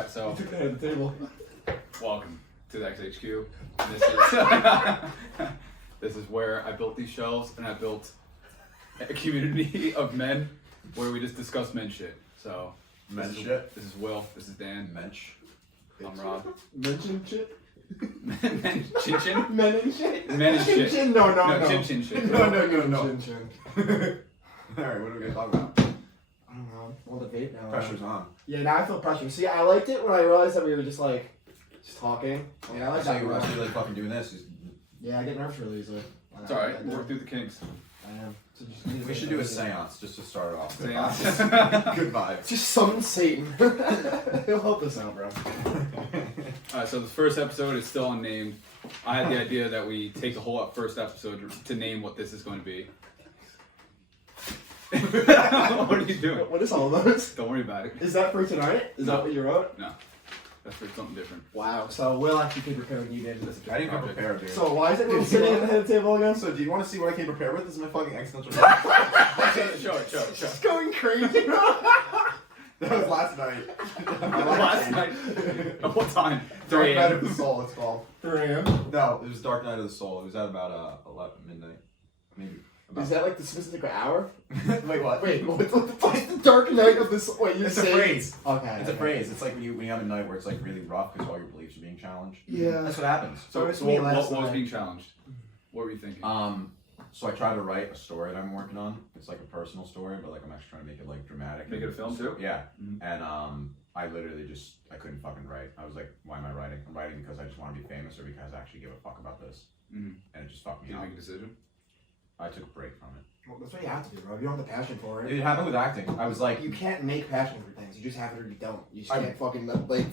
Alright, so Took that at the table. welcome to the XHQ. And this is where I built these shelves, and I built a community of men where we just discuss men shit. So Men shit? This is Will. This is Dan. Mensch. I'm Rob. Mention shit? Men chin chin. Men and shit? Men and shit. Chin, no. Chin chin shit. No. Chin. Alright, what are we gonna talk about? I don't know. Well, the vape now. Pressure's on. Yeah, now I feel pressure. See, I liked it when I realized that we were just talking. Yeah, I like So that. you were actually like fucking doing this. Yeah, I get nervous really easily. It's alright. We'll work through the kinks. I am. So We should do a seance just to start it off. Seance. Good vibes. Just summon Satan. He'll help us out, bro. Alright, so the first episode is still unnamed. I had the idea that we take the whole first episode to name what this is going to be. What are you doing? What is all of those? Don't worry about it. Is that for tonight? Is that what you wrote? No. That's for something different. Wow. So Will actually came prepared when you did. I didn't come prepared, dude. So why is it sitting at the head table again? So do you want to see what I came prepared with? This is my fucking existential. Show it. It's going crazy. That was last night. Last night. At what time? Dark 3 Night of a.m. the Soul, it's called. 3 a.m. No, it was Dark Night of the Soul. It was at about 11 midnight. Maybe. Is that like the specific hour? Wait, what? Wait, what's the dark night of this? Wait, you're It's a saying? phrase. Okay. It's a phrase. It's like when you have a night where it's like really rough because all your beliefs are being challenged. Yeah. That's what happens. So it's what me last was night. being challenged? What were you thinking? So I tried to write a story that I'm working on. It's like a personal story, but like I'm actually trying to make it like dramatic. Make it a film too? Yeah. Mhm. And I literally I couldn't fucking write. I was like, why am I writing? I'm writing because I just want to be famous or because I actually give a fuck about this. Mhm. And it just fucked Did me you up. make a decision? I took a break from it. Well, that's what you have to do, bro. If you don't have the passion for it. It happened with acting. I was like, You can't make passion for things. You just have it or you don't. You just can't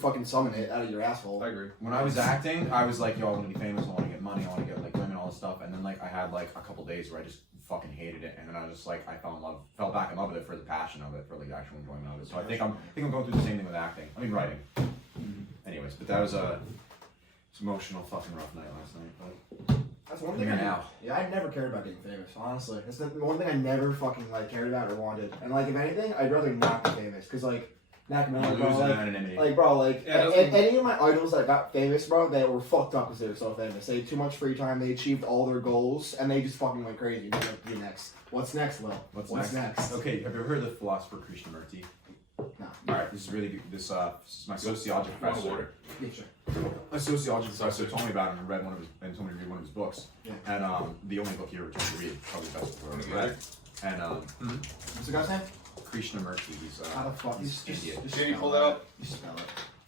fucking summon it out of your asshole. I agree. when I was acting, I was like, yo, I want to be famous. I want to get money. I want to get like women, all this stuff. And then like I had like a couple days where I just fucking hated it. And then I was just like, I fell back in love with it for the passion of it, for like the actual enjoyment of it. So I think I'm going through the same thing with acting. I mean, writing. Anyways, but that was it's emotional fucking rough night last night. But That's one thing. now. Yeah, I never cared about being famous. Honestly, that's the one thing I never fucking like cared about or wanted. And like, if anything, I'd rather not be famous. Cause like, Mac Miller, bro, losing like, anonymity. Yeah, any of my idols that got famous, bro, they were fucked up because they were so famous. They had too much free time. They achieved all their goals, and they just fucking went crazy. They're like, "You next? What's next, Will? What's next? Okay, have you ever heard of the philosopher Krishnamurti? No. Alright, this is really good. This is my sociology Want professor. water? Yeah, sure. A sociology professor told me about him and read one of his and told me to read one of his books. Yeah. And the only book he ever told me to read, probably the best book I've ever read. And What's the guy's name? Krishnamurti, he's How the fuck? he's Indian. Jamie, pull that up. You spell it.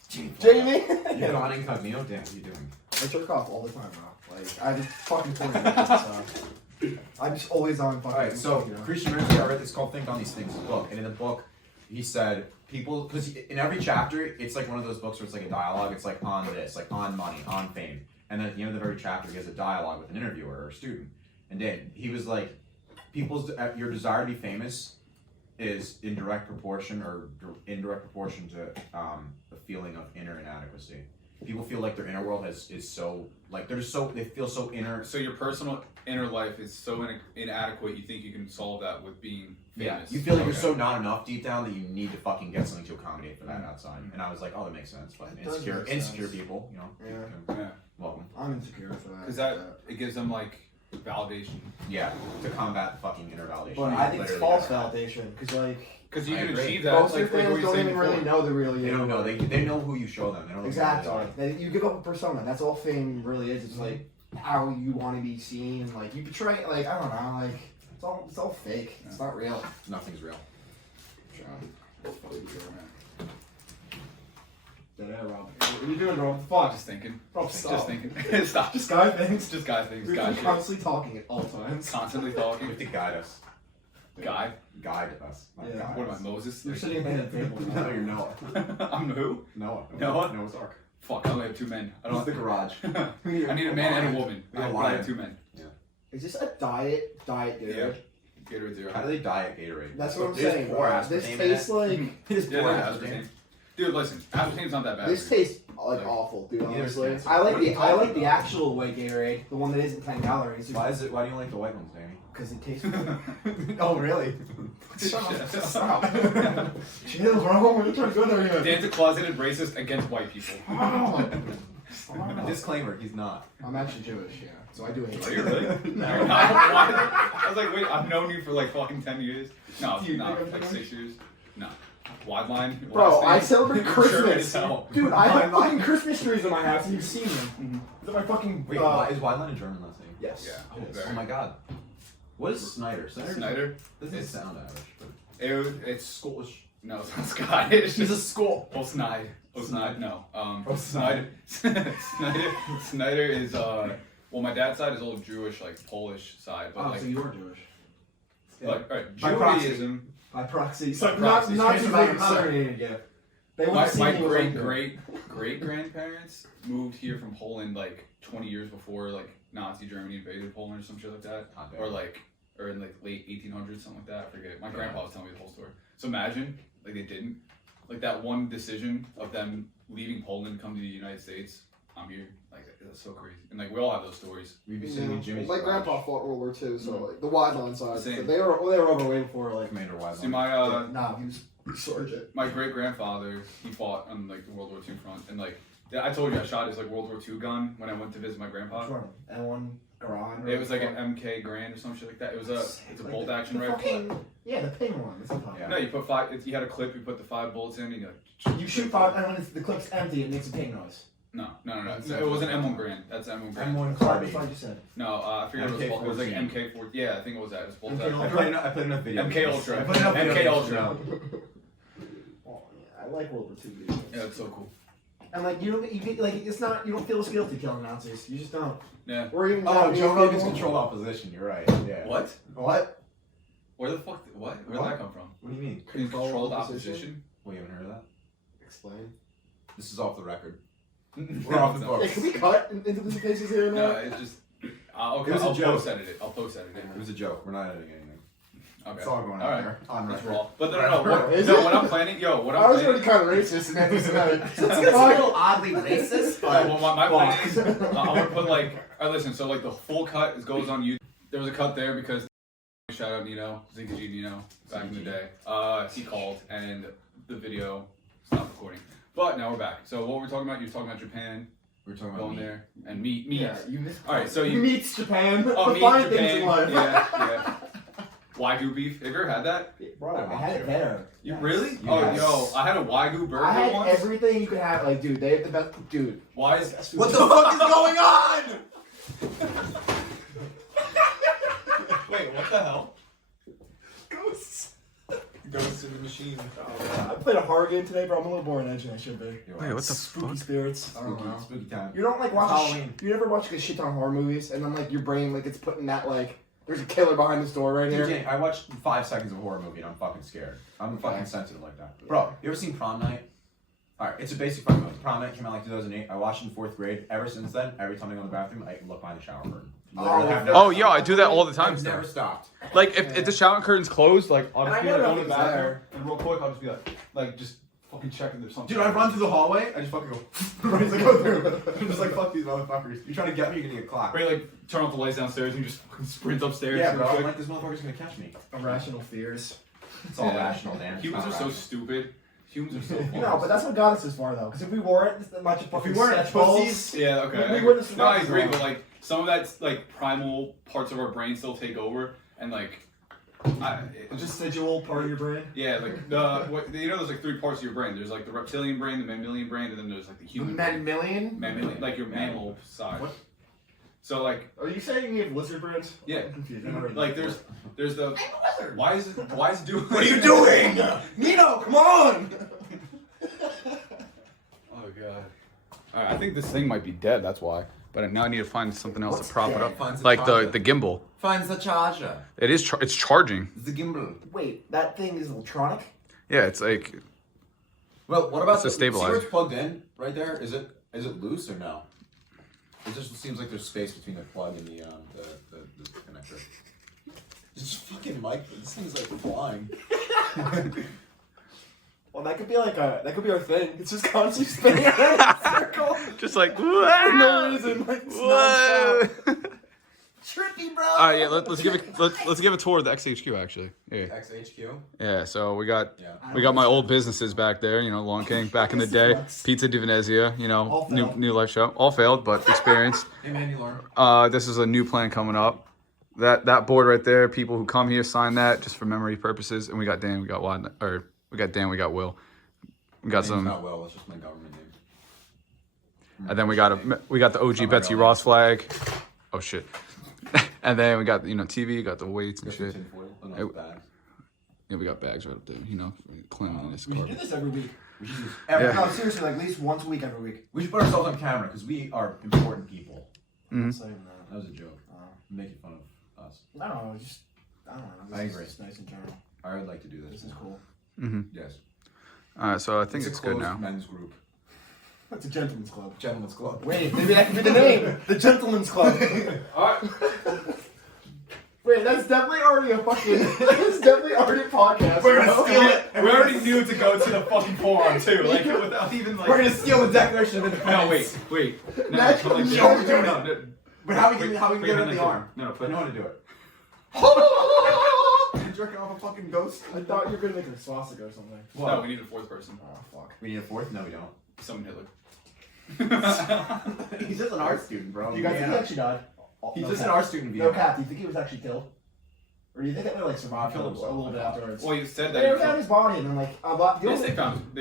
Jamie. Jamie. You hit on incognito? Damn, what are you doing? I jerk off all the time, bro. Like, I just fucking point so I'm just always on fucking. Alright, so you know. Krishnamurti, I read this called Think on These Things book. And in the book, he said people, because in every chapter, it's like one of those books where it's like a dialogue. It's like on this, like on money, on fame. And then at the end of the very chapter, he has a dialogue with an interviewer or a student. And then he was like, your desire to be famous is in direct proportion or indirect proportion to the feeling of inner inadequacy. People feel like their inner world is so like they feel so inner. So your personal inner life is so inadequate. You think you can solve that with being famous? Yeah, you feel like you're so not enough deep down that you need to fucking get something to accommodate for that outside. And I was like, oh, that makes sense. But It does make insecure sense. people, you know. Yeah. Yeah. Welcome. I'm insecure for that. Because it gives them like validation. Yeah, to combat fucking inner validation. But They I think it's literally false never have. validation, because like Because you I can agree. achieve that. most of like your what fans you don't said even really before. know the real you. They don't know. They know who you show them. They don't know Exactly. who they are. You give up a persona. That's all fame really is. It's like how you want to be seen. Like you portray. Like I don't know. Like it's all fake. It's not real. Nothing's real. Rob. What are you doing, Rob? Fuck. Just thinking. Rob, stop. Just thinking. Stop. Just guy things. Just guy things. We're Guy shit. constantly talking at all times. Constantly You talking. have to guide us. Guy. Guide us. Not Yeah. guide What am us. I, Moses? You're Like, sitting at the table. No, you're Noah. I'm who? Noah. Noah? Noah's Ark. Fuck, I only have 2 men. I don't It's the garage. I need a man and a woman. Yeah, I lion. have 2 men. Is this a diet, dude? Yeah. Gatorade Zero. How do they diet Gatorade? That's what I'm There's saying. poor Bro. This aspartame in tastes it. like There's Yeah, poor that's aspartame. aspartame. Dude, listen, aspartame's not that bad. this for you. tastes like awful, dude. Neither Honestly, is I like What are you the talking about? actual white Gatorade, the one that isn't 10 calories. Why do you like the white ones, Danny? Because it tastes. Oh, really? Stop. Chill, bro. We're trying to go there yet. Dan's a closeted racist against white people. Stop. Disclaimer: he's not. I'm actually Jewish, yeah. So I do hate Are you really? No. You're not? I was like, wait, I've known you for like fucking 10 years. No, Dude, not like 6 years. No. Wide line. Bro, last I name? celebrate Sure Christmas. as hell. Dude, I have fucking Christmas trees in my house and you've seen them. They're my fucking. Wait, is Wideline a German last name? Yes. Yeah. it is. Very. Oh my god. What is Snyder? Snyder? Doesn't It's- sound Irish, but It's Scottish. no, it's not Scottish. He's a Scot. Oh, Snide. Oh, Snide. No. Snide. Snyder is well, my dad's side is all Jewish, like Polish side, but like, you're Jewish. like, alright, By proxy. Judaism. By proxy. By So proxy. not Straight too from my big mother. inseminated yet. They My, want to see my me with, great like, great grandparents moved here from Poland like 20 years before like Nazi Germany invaded Poland or some shit like that, or in like late 1800s, something like that. I forget. My grandpa was telling me the whole story. So imagine like they didn't, like that one decision of them leaving Poland to come to the United States. I'm here. Like that's so crazy. And like we all have those stories. We'd be sitting in Jimmy's my garage. grandpa fought World War II, so like the wide line side. Same. So they were over way before like. Commander Wideline. See my Nah, he was sergeant. my great grandfather, he fought on like the World War II front, and like yeah, I told you I shot his like World War II gun when I went to visit my grandpa. Which one? M1 Garand. It was like an MK Grand or some shit like that. It was it's a bolt action the rifle. fucking, yeah, the ping one. That's what I'm talking No, about. you put five. You had a clip. You put the 5 bullets in, and you You shoot five, and when the clip's empty, it makes a ping noise. No. It wasn't M1 Grand. That's M1 Grand. M1 That's what carbine. I just said. No, I forget what it was called. It was like MK14. MK4. Yeah, I think it was that. It was bolt MK action. I played enough video. MK games. Ultra. I played enough video MK games Ultra. to know. Oh yeah, I like World War II videos. Yeah, it's so cool. And like you get like it's not you don't feel as guilty killing Nazis. You just don't. Yeah. Or even Oh, Joe Rogan's people. controlled opposition. You're right. Yeah. What? What? Where the fuck? What? Where'd What? that come from? What do you mean? Controlled opposition. Well, you haven't heard of that? Explain. This is off the record. We're off the book. Hey, can we cut into these places here and No, there? it's just. Okay, It was a I'll joke. post edit it. I'll post edit it. It was a joke. We're not editing anything. Okay. It's all going All on right. there. On It's record. raw. But no. What, Is no, it? what I'm planning, what I I'm was already planning. kind of racist and anti-Semitic. It's a little oddly racist, but Well, my plan is, I want to put like, all right, listen. So like the full cut goes on YouTube. There was a cut there because shout out Nino, Zinka G Nino, back in the day. He called and the video stopped recording. But now we're back. So what we're talking about? You're talking about Japan, we're talking about going meat. there, and meat. Yeah, you missed. All right, so you you. meets Japan. Oh, the meat, fine Japan. things in life. Yeah. Wagyu beef. Have you ever had that? Bro, I had it there. You Yes. really? Yes. Oh, yo, I had a Wagyu burger I had once. everything you could have. Like, dude, they have the best. Dude, Why is What the fuck is going on? Wait, what the hell? Ghosts. Ghosts in the machine. I played a horror game today, bro. I'm a little more edgy than I should be. Wait, what the Spooky fuck? spirits. I don't Spooky, know. spooky time. You don't like watch. Halloween. You never watch like, a shit ton of horror movies, and then like your brain like it's putting that like there's a killer behind this door right here. DJ, I watched 5 seconds of a horror movie and I'm fucking scared. I'm fucking sensitive like that. Bro, you ever seen Prom Night? Alright, it's a basic fucking movie. Prom Night came out like 2008. I watched it in 4th grade. Ever since then, every time I go in the bathroom, I look behind the shower curtain. Literally have never Oh, yeah, I do that all the time. I've never stopped. Like, if the shower curtain's closed, like, I'll And just I be know like, nothing's going back there. And real quick, I'll just be like just fucking checking there's something. Dude, I run through the hallway, I just fucking go right as I go through. I'm just like, fuck these motherfuckers. You're trying to get me, you're gonna get clocked. Wait, like turn off the lights downstairs and you just fucking sprint upstairs. Yeah, real bro, I'm quick. like, this motherfucker's gonna catch me. Irrational fears. It's all Yeah. rational, Dan. It's Humans not are so rational. stupid. Humans are so fun. No, but that's what got us this far though. Because if we weren't this much of If fucking we weren't sketchballs- pussies, Yeah, okay. We wouldn't have No, I survived agree, this but long. like some of that's like primal parts of our brain still take over, and like, Residual part of your brain. yeah, like there's like 3 parts of your brain. There's like the reptilian brain, the mammalian brain, and then there's like the human brain. Million? Mammalian, like your mammal side. What? So like, Are you saying you have lizard brains? yeah, I'm confused. I've never heard like that there's the. Why is it doing? what are you doing? Nino, come on! Oh god. Alright, I think this thing might be dead. That's why. But now I need to find something else What's to prop it dead? up. Finds like the gimbal. Finds the charger. It is, it's charging. The gimbal. Wait, that thing is electronic? Yeah, it's like, Well, what about It's a the see where stabilizer. it's plugged in right there? Is it loose or no? It just seems like there's space between the plug and the connector. Just fucking mic. This thing's like flying. Well, that could be our thing. It's just constantly spinning around in a circle just like, for no reason. Like, it's whoa. nonstop. trippy, bro. Yeah, let's give a tour of the XHQ actually. Yeah. XHQ. Yeah, so we got Yeah. my old businesses back there, you know, Long King back in the day, Pizza di Venezia, you know, All new failed. life show, all failed but experienced. Hey man, you learn. This is a new plan coming up. That board right there, people who come here sign that just for memory purposes, and we got Dan, we got Wad, or we got Dan, we got Will, we got Name's some, not Will. It's just my government name. and then we got the OG Betsy Ross flag. Oh shit. And then we got, you know, TV, got the weights and shit. Yeah, we got bags right up there, you know, cleanliness. We should do this every week. We should use No, seriously, like at least once a week, every week. We should put ourselves on camera because we are important people. Mhm. I'm saying that. That was a joke. Making fun of us. I don't know. Just I don't know. I agree. It's nice in general. I would like to do this. This is cool. Mm-hmm. Yes. So I think it's a good closed now. Men's group. It's a gentleman's club. Gentlemen's club. Wait, maybe that could be the name. The Gentleman's Club. Alright. Wait, that's definitely already a fucking. That's definitely already a podcast. We're gonna bro. steal it. We already knew to go to the fucking forum too, like without even like. We're gonna steal the Declaration of Independence. No, wait. No, That's come like this. what No, no. But how we can Put get your it hand in the like arm? this. No, I put. know how to do it. Jerking off a fucking ghost. I thought you were gonna make a swastika or something. No, we need a fourth person. Oh fuck. We need a fourth? No, we don't. Someone Hitler. He's just an art student, bro. Do you guys think he actually died? He's No just an cap. art student. No cap. Do you think he was actually killed? Or do you think that they like survived Killed a himself. little bit afterwards? Well, you said They that. never found his body, and then like Yes, they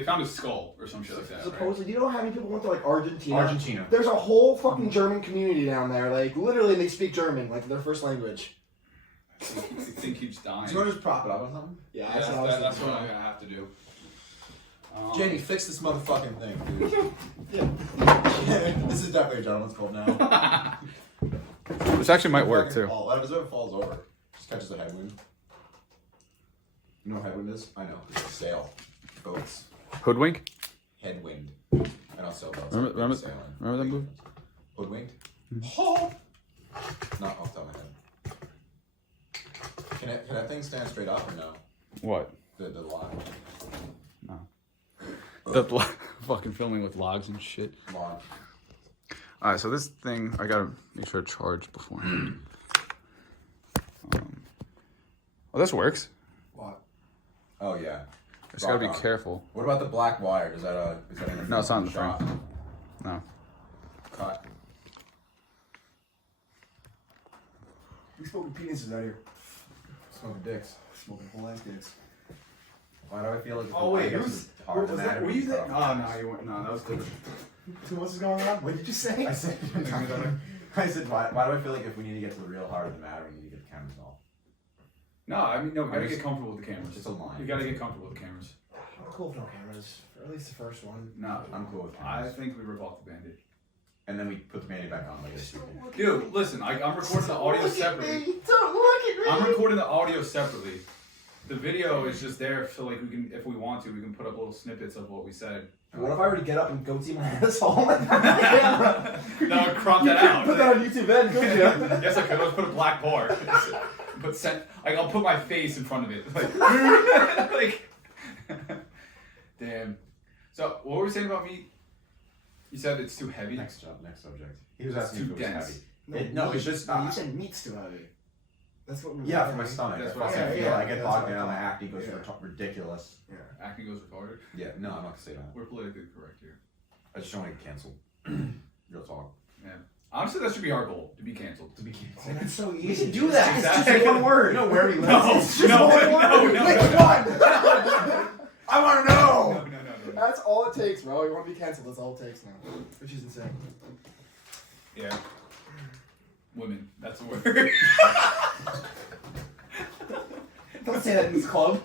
found his skull or some shit like that. Right? supposedly, do you know how many people went to like Argentina? Argentina. There's a whole fucking German community down there. Like literally, they speak German, like their first language. I think he's dying. Do you want to just prop it up or something? Yeah, Yeah, that's what I was that's thinking. what I'm gonna have to do. Jamie, fix this motherfucking thing, dude. Yeah. This is definitely a gentleman's club now. This actually might work too. What happens if it falls over? Just catches a headwind. You know what headwind is? I know. It's a sail. Boats. Hoodwink? Headwind. I don't sail boats. Remember Sailing. that movie? Hoodwinked? Not off the top of my head. Can that thing stand straight up or no? What? The line. No. The fucking filming with logs and shit. Line. Alright, so this thing, I gotta make sure to charge beforehand. Oh, this works. What? Oh yeah. Just gotta be Rock on. careful. What about the black wire? Is that interfere No, it's not in with the frame. shot? No. Cut. We smoking penises out here. Smoking dicks. Smoking whole ass dicks. Why do I feel like? Oh wait, I guess who's? it's hard to Was matter that? Were when you cut there? off. Oh no, you weren't. No, that was different. So what's going on? What did you say? I said, I said, why do I feel like if we need to get to the real heart of the matter, we need to get the cameras off? No, I mean no. We gotta just- get comfortable with the cameras. Just a line. You gotta get comfortable with the cameras. I'm cool with no cameras. Or at least the first one. No, I'm cool with I cameras. think we rip off the Band-Aid. And then we put the band back on like this. Dude, listen, I'm recording the audio separately. Don't look at me! I'm recording the audio separately. The video is just there so like we can, if we want to, we can put up little snippets of what we said. What if I were to get up and go see my asshole with my camera? That would crop You that couldn't out. put that on YouTube then, could you? Yes, I could. Let's put a black bar. I'll put my face in front of it. Like, damn. So, what were we saying about meat? You said it's too heavy. Next subject. He was It's asking too if it was dense. heavy. No, it's just you said meat's too heavy. That's what we Yeah, for my stomach. That's I what I fucking said. feel Yeah, I get yeah, bogged that's down. what My I acne goes Yeah. ridiculous. Acting goes retarded. Yeah, no, I'm not gonna say that. We're politically correct here. I just don't want to get canceled. Real talk. Honestly, that should be our goal, to be canceled. To be Oh, canceled. that's so easy. We should do that. It's Exactly. just one word. You know where he lives? No, It's just no, one no, word. no, Which no. one? I want to know. No. That's all it takes, bro. You want to be canceled. That's all it takes now. Which is insane. Yeah. Women. That's a word. Don't say that in this club.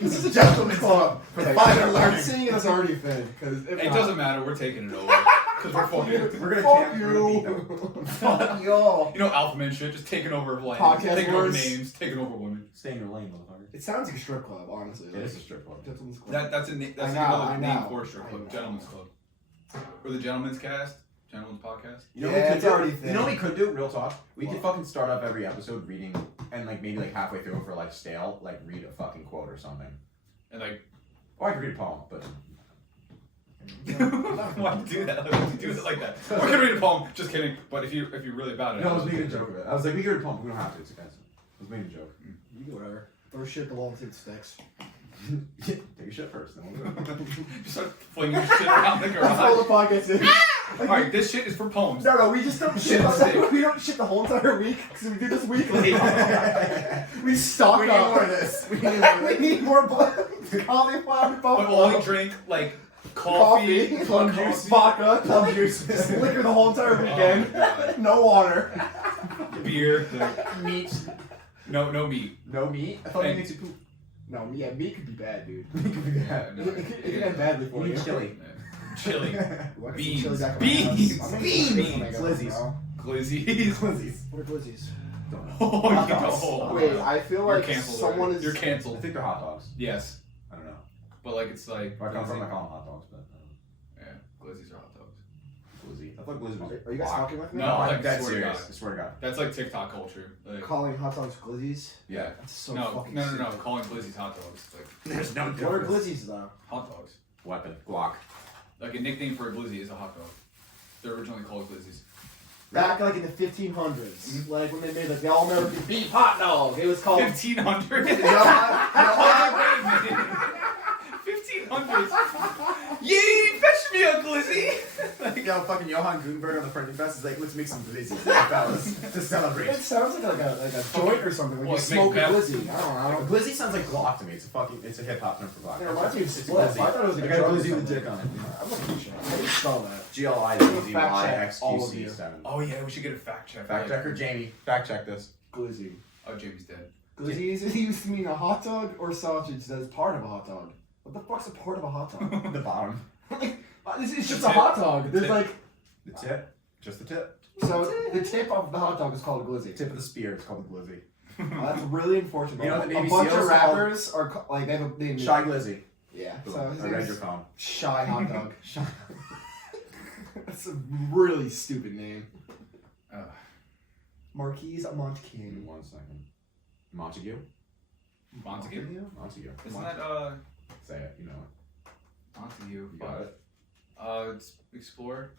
This is a gentleman's club. I'm saying it's already fed. Because It doesn't matter. We're taking it over. Because we're fucking. We're gonna Fuck camp. We're gonna beat them. you. Fuck y'all. You know, alpha man shit, just taking over lands, Podcast taking over wars. names, taking over women. Stay in your lane, motherfucker. It sounds like a strip club, honestly. It is a strip club. Gentleman's club. That's I another know, name I know. for a strip I club. know. Gentleman's Club. Or the Gentleman's Cast. Gentleman's Podcast. You know Yeah, what we could it's do? already You know what we thin. could do? Real talk. We What? could fucking start up every episode reading, and like maybe like halfway through for like stale, like read a fucking quote or something. And like, Or I could read a poem, but No, Why'd you do that? Like, why'd you do it like that? We're gonna read a poem. Just kidding. But if you're really bad at it, No, I was making a joke of it. I was like, we can read a poem. We don't have to. It's okay. I was making a joke. You do whatever. Throw shit at the wall and see what sticks. Take a shit first. Then we'll do it. Just start flinging shit around the That's all the garage. podcast is. All right, this shit is for poems. No, we just don't shit. We don't shit the whole entire week because we do this weekly. We stock We up. need more of this. We need more cauliflower. But we'll only drink like coffee, plum juice, vodka, plum juice, just liquor the whole entire weekend. God. No water. beer, Meat. no meat. No meat? I thought it And- makes you poop. No, yeah, meat could be bad, dude. Yeah, no, It could end badly for You you. need chili. Chili, What if Beans. chili back in my Beans. house? I'm gonna Beans. put this when I go, Glizzies. bro. glizzies. Glizzies. What are glizzies? Don't know. Oh, you Hot know. dogs. Wait, I feel You're like canceled. someone already. is. You're I canceled. think they're hot dogs. Yes, I don't know. but like it's like. Where I come from, I glizzy. call them hot dogs, but Yeah, glizzies are hot dogs. glizzy. I thought glizzy was. Are you guys black. talking with me? No, I'm like, dead swear to serious. God. I swear to God. That's like TikTok culture. Like, Calling hot dogs glizzies? Yeah. That's so no, fucking no. stupid. Calling glizzies hot dogs. It's like There's no What are glizzies though? hot dogs. Weapon. Glock. Like a nickname for a glizzy is a hot dog. They're originally called glizzies. Back like in the 1500s, like when they made like the all-American beef hot dog, it was called. 1500. You know what? Wait a minute. 1500s. Yay! Fetch me a glizzy. Like, yo, fucking Johann Gutenberg on the printing press is like, let's make some glizzies, fellas, to celebrate. It sounds like a joint or something. Like Well, you it's smoke a make glizzy. I don't know. Glizzy sounds like Glock to me. It's a hip hop term for Glock. It reminds me of It's Split. I glizzy. thought it was I a got drug or glizzy with something. dick on it. I'm not too sure. How do you spell that? GLIZZYXQC7. Oh yeah, we should get a fact check. Fact checker Jamie. Fact check this. Glizzy. Oh, Jamie's dead. Glizzy is used to mean a hot dog or sausage that is part of a hot dog. What the fuck's a part of a hot dog? The bottom. This is just The a tip. hot dog. There's Tip. like The tip. Just the tip. so the tip of the hot dog is called a glizzy. Tip of the spear. It's called the glizzy. That's really unfortunate. You know the Navy a bunch SEALs of called- rappers are like they have a name. Shy glizzy. Yeah. Boom. So his I read name's your phone. Shy Hot Dog. Shy. That's a really stupid name. Uh, Marquise Give me Montking. 1 second. Montague. Montague. Montague. Isn't that Say it. You know it. Montague? You got it. It's Explorer.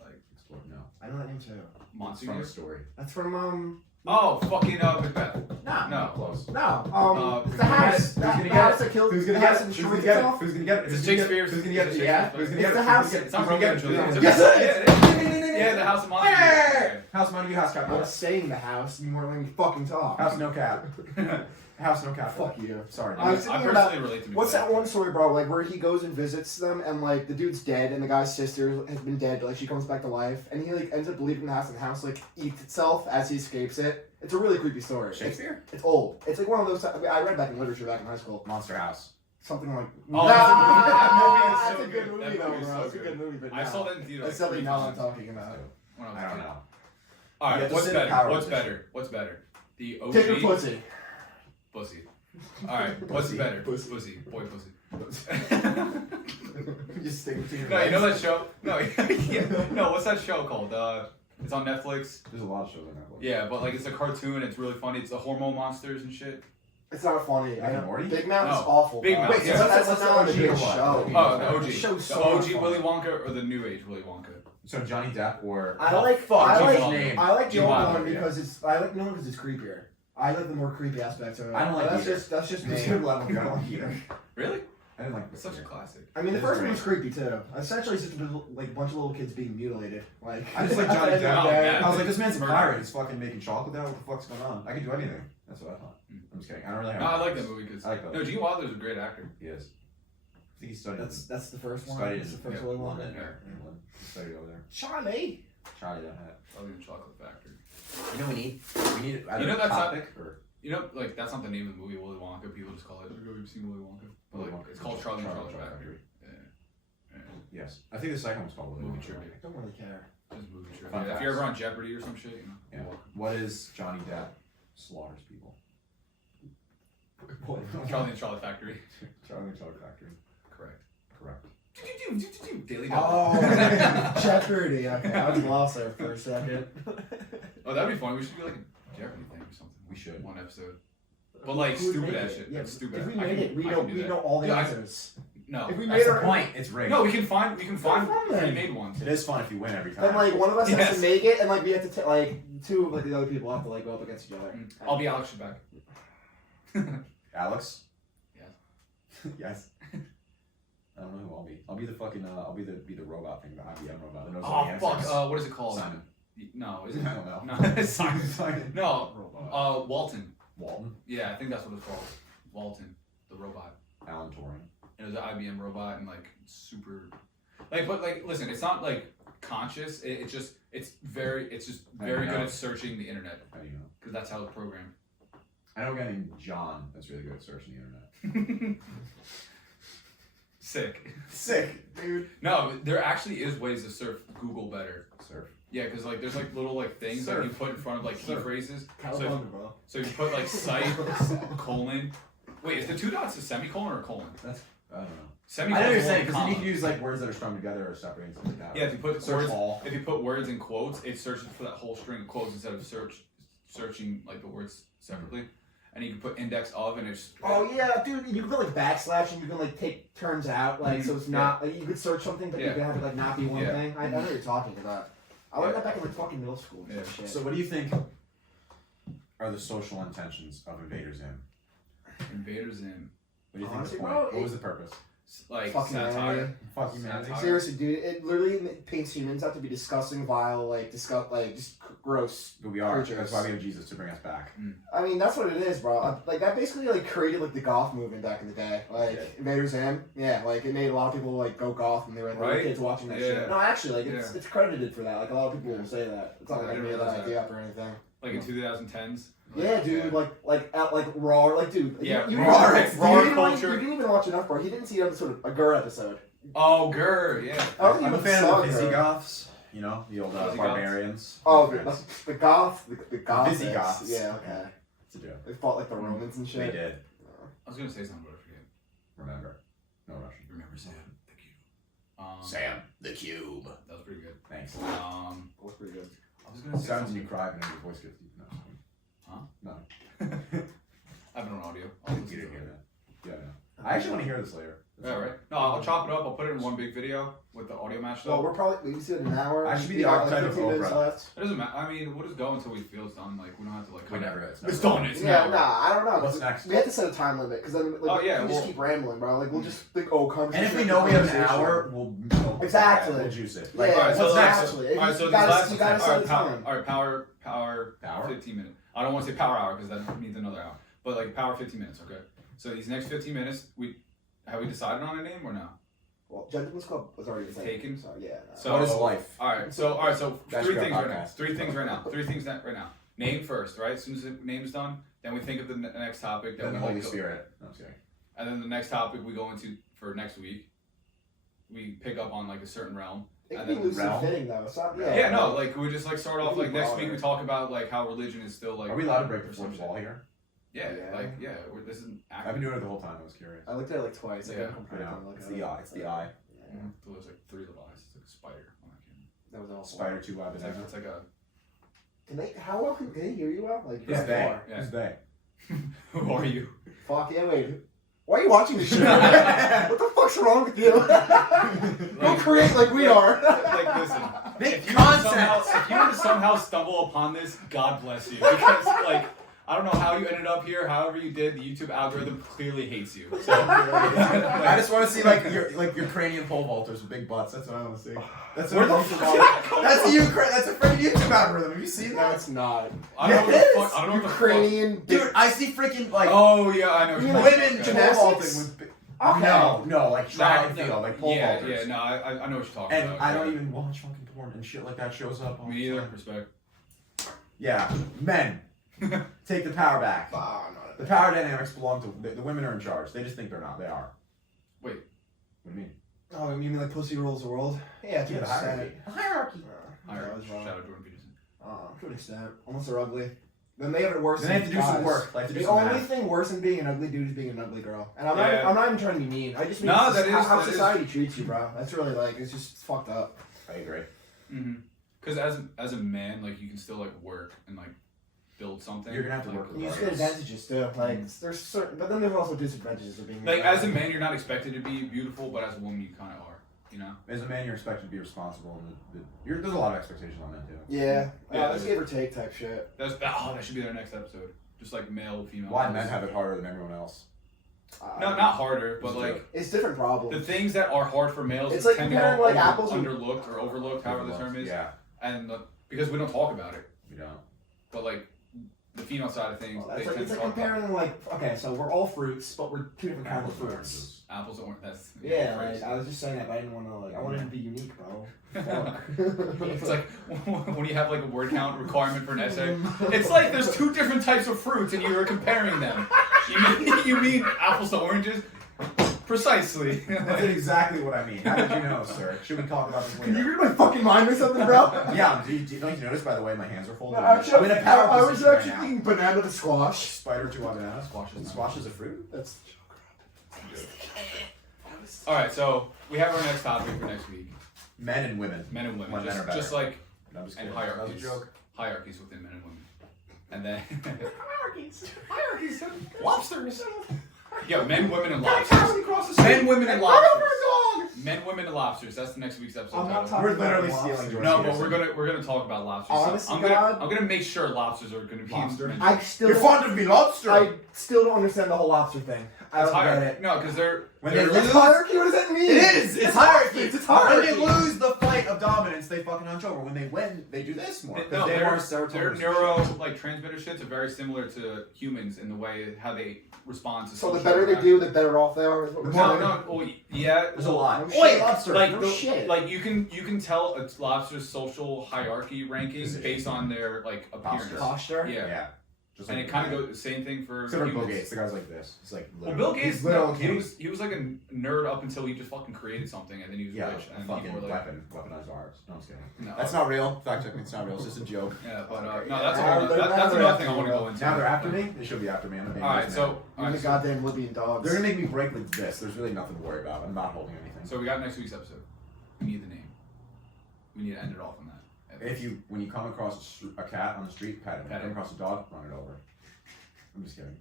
Like Explore. No. I know that name too. It's from Montague. a story. That's from Oh, fucking Macbeth. No. Close. it's the house. Who's gonna The get house it? that killed. Who's the gonna house get that it? Who's destroyed gonna get it? itself. Who's gonna get it? Is it Shakespeare? Who's gonna get it? Yeah. Who's gonna It's get the it? house. It's not Who's Romeo and gonna get it? Juliet. Yes, Yeah, it it is. Yeah, the House of Montague. House Montague, House Cap. I was saying the house. You weren't letting me fucking talk. House no cap. House no cap. Fuck you. Sorry. I was I thinking personally about relate to what's Macbeth. that one story, bro? Like where he goes and visits them, and like the dude's dead, and the guy's sister has been dead, but like she comes back to life, and he like ends up believing the house, and the house like eats itself as he escapes it. It's a really creepy story. Shakespeare? It's old. It's like one of those. I read back in literature back in high school. Monster House. Something like. Oh, That's that a movie is so good good. movie That though, movie is bro. so That's a good. good movie, but I no. saw that in theater. That's like definitely 3 not what I'm times talking about. when I was I a don't kid. know. All You right, have to what's sit in better? power What's position. better? What's better? The OG. Take your pussy. Pussy. All right, what's Pussy. better? Pussy. Pussy. Boy, pussy. Just stick to your. No, you know that show? No, yeah. No, what's that show called? It's on Netflix. There's a lot of shows on Netflix. Yeah, but like it's a cartoon. It's really funny. It's the hormone monsters and shit. It's not funny. Rick and Morty? Big Mouth is No. awful. Big bro. Mouth, Wait, yeah. so that's not a OG good or what? show. Oh, the OG. The show's The so OG funny. Willy Wonka or the new age Willy Wonka? So Johnny Depp or I like. fuck, I Gene like. Wilder. name. I like the Gene old Wilder, one yeah. because it's. I like the one because it's creepier. I like the more creepy aspect of it. I don't like That's either. just. That's just It's me. good level. I don't like either. Really? I didn't like It's this. such a classic. I mean, the It's first one great. was creepy too. Essentially, it's just like a bunch of little kids being mutilated. Like I just like at the Johnny end of the Depp. day. I was like, this man's a Murder. pirate. He's fucking making chocolate now. What the fuck's going on? I can do anything. That's what I thought. I'm just kidding. I don't really have. No, I like that movie because I like that. no, Gene Wilder's a great actor. He is. I think he studied. That's the first one. Studied That's the in first Willy Wonka. London or England. He studied over there. Charlie. Charlie don't have. Probably in Chocolate Factory. You know we need. We need. Either You know that's not- topic or You know, like that's not the name of the movie Willy Wonka. People just call it. Have you seen Willy Wonka? But Willy like, Wonka. it's called Charlie and Chocolate Factory. Yeah. yes. I think the second one's called Willy Movie Wonka. trivia. I don't really care. Just movie Fun trivia. If facts. you're ever on Jeopardy or some shit, you know. Yeah. you're welcome. What is Johnny Depp slaughters people? Charlie and Chocolate Factory. Charlie and Chocolate Factory. Correct. Correct. Daily Oh, Double. Jeopardy. Okay, I was lost there for a second. Oh, that'd be funny. We should do like a Jeopardy thing or something. We should. One episode. But like Who would stupid make ass it? shit. Yeah, Like, stupid. if we I made can- it, we I know can do we that. know all the Yeah, answers. No. If we That's made the our point. It's rigged. No, we can find fun then. pre-made ones. It is fun if you win every time. then like one of us has Yes. to make it, and like we have to like two of like the other people have to like go up against each other. I'll be Alex Trebek. Alex? Yes. Yes. I don't know who I'll be. I'll be the fucking I'll be the robot thing, the IBM robot. That knows all the Oh fuck! answers. What is it called? Simon. No, is it? I don't know. No, Simon. Simon. No, Robot. Walton. Walton. Yeah, I think that's what it's called. Walton, the robot. Alan Turing. It was an IBM robot and like super, like, but like, listen, it's not like conscious. It's just very good at searching the internet How do you know? because that's how it's programmed. I know a guy named John that's really good at searching the internet. Sick. Sick, dude. No, there actually is ways to surf Google better. Surf. Yeah, because like there's like little like things that you put in front of like key Surf. phrases. California, bro. So you put like site colon. Wait, is the two dots a semicolon or a colon? That's I don't know. Semicolon. I know what you're saying because comma. you can use like words that are strung together or separate and stuff like that. Yeah, if you put search words, all. if you put words in quotes, it searches for that whole string of quotes instead of searching like the words separately. And you can put index of and it's. Oh yeah, dude, you can put like backslash and you can like take terms out, like so it's not like, you could search something but you can have it like not be one thing. I know what you're talking about. I learned that back in like fucking middle school. Yeah. Shit. So what do you think are the social intentions of Invaders In? Invaders in What do you think Honestly, the point? bro, What was the purpose? like Fucking satire. humanity. Fuck humanity. Satire. Seriously, dude, it literally paints humans out to be disgusting, vile, like just gross. But we are. Creatures. That's why we have Jesus to bring us back. I mean, that's what it is, bro. Like that basically like created like the goth movement back in the day. Like Yeah. Invaders In, yeah, like it made a lot of people like go goth when they were like, little Right? kids watching that Yeah. shit. No, actually, like it's credited for that. Like a lot of people will say that. It's not I like I didn't made that realize that. idea up or anything. Like in 2010s. Yeah, dude, like raw, like dude. Yeah, you, raw- you, raw didn't, culture. you didn't even watch enough, bro. He didn't see episode a Gur episode. Oh, Gurr, yeah. I don't I'm a even fan saw of the Gur. Visigoths. You know, the old Visigoths? barbarians. Oh, Friends. the goth, the goth. Visigoths. Yeah, okay. It's a joke. They fought like the Romans and They shit. did. I was gonna say something, but I forget. Remember. No Russian. Remember Sam the Cube. Sam the Cube. That was pretty good. Thanks. That was pretty good. I was gonna say Sounds when something. you cry and your voice gets deep. No. Huh? No. I have it on audio. I'll You listen didn't to hear it. that. Yeah, no. I actually want to hear this later. Yeah, right. No, I'll chop it up. I'll put it in one big video with the audio matched Well, up. we're probably we can see it in an hour. I should be We the got, archetype of 15 minutes Oprah. left. It doesn't matter. I mean, we'll just go until we feel it's done. Like we don't have to like. We never. It's done. It's Yeah, now. nah, I don't know. What's next? We have to set a time limit because then like, Oh, yeah, we well- just keep rambling, bro. Like we'll just think, oh, And conversation. if we know we have an conversation. hour, we'll milk it. Exactly. We'll juice it. Yeah, Like, Alright, so what's let's- next? exactly. Alright, so you this gotta, last you gotta set a time. Alright, power. Power? 15 minutes. I don't want to say power hour because that means another hour. But like power 15 minutes. Okay. So these next 15 minutes, have we decided on a name or no? Well, Gentleman's Club was already Taken? So yeah. No. So What is life? All right. So That's three your things right now. podcast. Three things right now. Name first, right? As soon as the name is done, then we think of the next topic. Then Then the we Holy go, Spirit. No, I'm just kidding. and then the next topic we go into for next week. We pick up on like a certain realm. It and can be then loose realm. and fitting though. It's not. Yeah, no, like we just like start off like next Broader. week. We talk about like how religion is still like. Are we allowed to break the or some fourth shit. wall here? Yeah, Yeah. this is I've been doing it the whole time. I was curious. I looked at it like twice. Yeah, I couldn't I know. look It's at the it. eye. It's the eye. Yeah. So there's like three little eyes. It's like a spider on that camera. That was awful. Spider 2 web. It's like a. Can they? How well can they hear you well? Like Who's how they? far? Yeah. Who's they? Who are you? Fuck yeah! Wait. Why are you watching this shit? What the fuck's wrong with you? Go create like we are. Like listen. Make If you were content. to somehow stumble upon this, God bless you. Because like I don't know how you ended up here. However you did, the YouTube algorithm clearly hates you. So I just want to see like your cranium pole vaulters with big butts. That's what I want to see. That's Where what the fuck did that come That's from? That's a freaking YouTube algorithm. Have you seen No, that? it's not. I don't know It what the fuck. I don't know what the fuck. Ukrainian. Dude, I see freaking like Oh yeah, I know. You what mean you're women talking pole gymnastics? vaulting with big. Okay. No, like track and No, field, like pole yeah, vaulters. yeah, no, I know what you're talking And about. I yeah. don't even watch fucking porn and shit like that shows up. All Me the neither. time. Respect. Yeah, men, take the power back. Ah, I'm not. The power dynamics belong to the women are in charge. They just think they're not. They are. Wait. What do you mean? Oh, you mean like pussy rules the world? Yeah, to Yeah, an the hierarchy. extent. The hierarchy. Alright, that was wrong. shout out Jordan Peterson. To an extent. Unless they're ugly. Then they have it worse Then they have to do some guys. work. They have to do The some only math. thing worse than being an ugly dude is being an ugly girl. And I'm Yeah. not even trying to be mean. I just mean No, it's that just is- how that is- society treats you, bro. That's really like it's just fucked up. I agree. Because as a man, like you can still like work and like build something. You're gonna have to work You just get advantages too. Like there's certain, but then there's also disadvantages of being. Like as a man, you're not expected to be beautiful, but as a woman, you kind of are. You know. As a man, you're expected to be responsible, and there's a lot of expectations on men too. Yeah, Yeah, that's give or take type shit. That should be their next episode. Just like male, female. Why men have it harder than everyone else? No, not harder, but like it's different problems. the things that are hard for males It's like tend to comparing go like apples and underlooked or overlooked, however the term is. Yeah, And because we don't talk about it, we don't. but like the female side of things, they It's tend like to talk about comparing like okay, so we're all fruits, but we're two different kinds of Apples and fruits. oranges. apples and oranges. That's Yeah, phrase. like I was just saying that, but I didn't want to like I wanted to be unique, bro. It's like when you have like a word count requirement for an essay. It's like there's two different types of fruits and you're comparing them. You mean apples to oranges? Precisely. That's exactly what I mean. How did you know, sir? Should we talk about this later? Can you read my fucking mind or something, bro? Yeah, don't you notice, by the way, my hands are folded? No, actually, I'm in a power I was position right actually now. eating banana to squash. Spider to banana. Squash is a fruit? That's Alright, so we have our next topic for next week. Men and women. Men and women. When men are better. Just like No, I'm just and kidding. That was a hierarchies. joke. Hierarchies within men and women. And then hierarchies. Lobsters. Yeah, men, women, and lobsters. Men, women, and lobsters. Men, women, and lobsters. That's the next week's episode. I'm not title. talking We're about literally lobsters. stealing George No, but Peterson. we're gonna talk about lobsters. Honest I'm to God. gonna make sure lobsters are gonna be Lobster? mentioned. I still You're fond of me, lobster! I still don't understand the whole lobster thing. I It's don't get hierarchy. it. No, because they're When they're they It's lose- hierarchy? What does that mean? It is! It's hierarchy! It's When hierarchy. they lose the fight of dominance, they fucking hunch over. When they win, they do this more. Because no, they their want serotonin. their neuro like transmitter shits are very similar to humans in the way how they respond to. So the social better they interaction. do, the better off they are. Is what we're No, saying? no, well, yeah. There's a lot. No Wait, shit, lobster. like No the, shit. like you can tell a lobster's social hierarchy rankings Position. based on their like appearance. Posture. Yeah. Yeah. Just And like it kind of goes the same thing for Except for Bill humans. Gates. The guy's like this. He's like Well, literal- Bill Gates, he's literal no, king. he was like a nerd up until he just fucking created something and then he was Yeah, rich a and fucking people were like, weaponized ours. No, I'm just kidding. no. That's not real. Fact check me, it's not real. It's just a joke. Yeah, but no, Okay. that's Now another, they're- that's now they're another thing I after want to you, go into. Now they're after me? They should be after me. I'm a All right, dangerous so man. You're the goddamn Libyan dogs. They're gonna make me break like this. There's really nothing to worry about. I'm not holding anything. so we got next week's episode. We need the name. We need to end it off on that. When you come across a cat on the street, pet it. When Pet you it. come across a dog, run it over. I'm just kidding.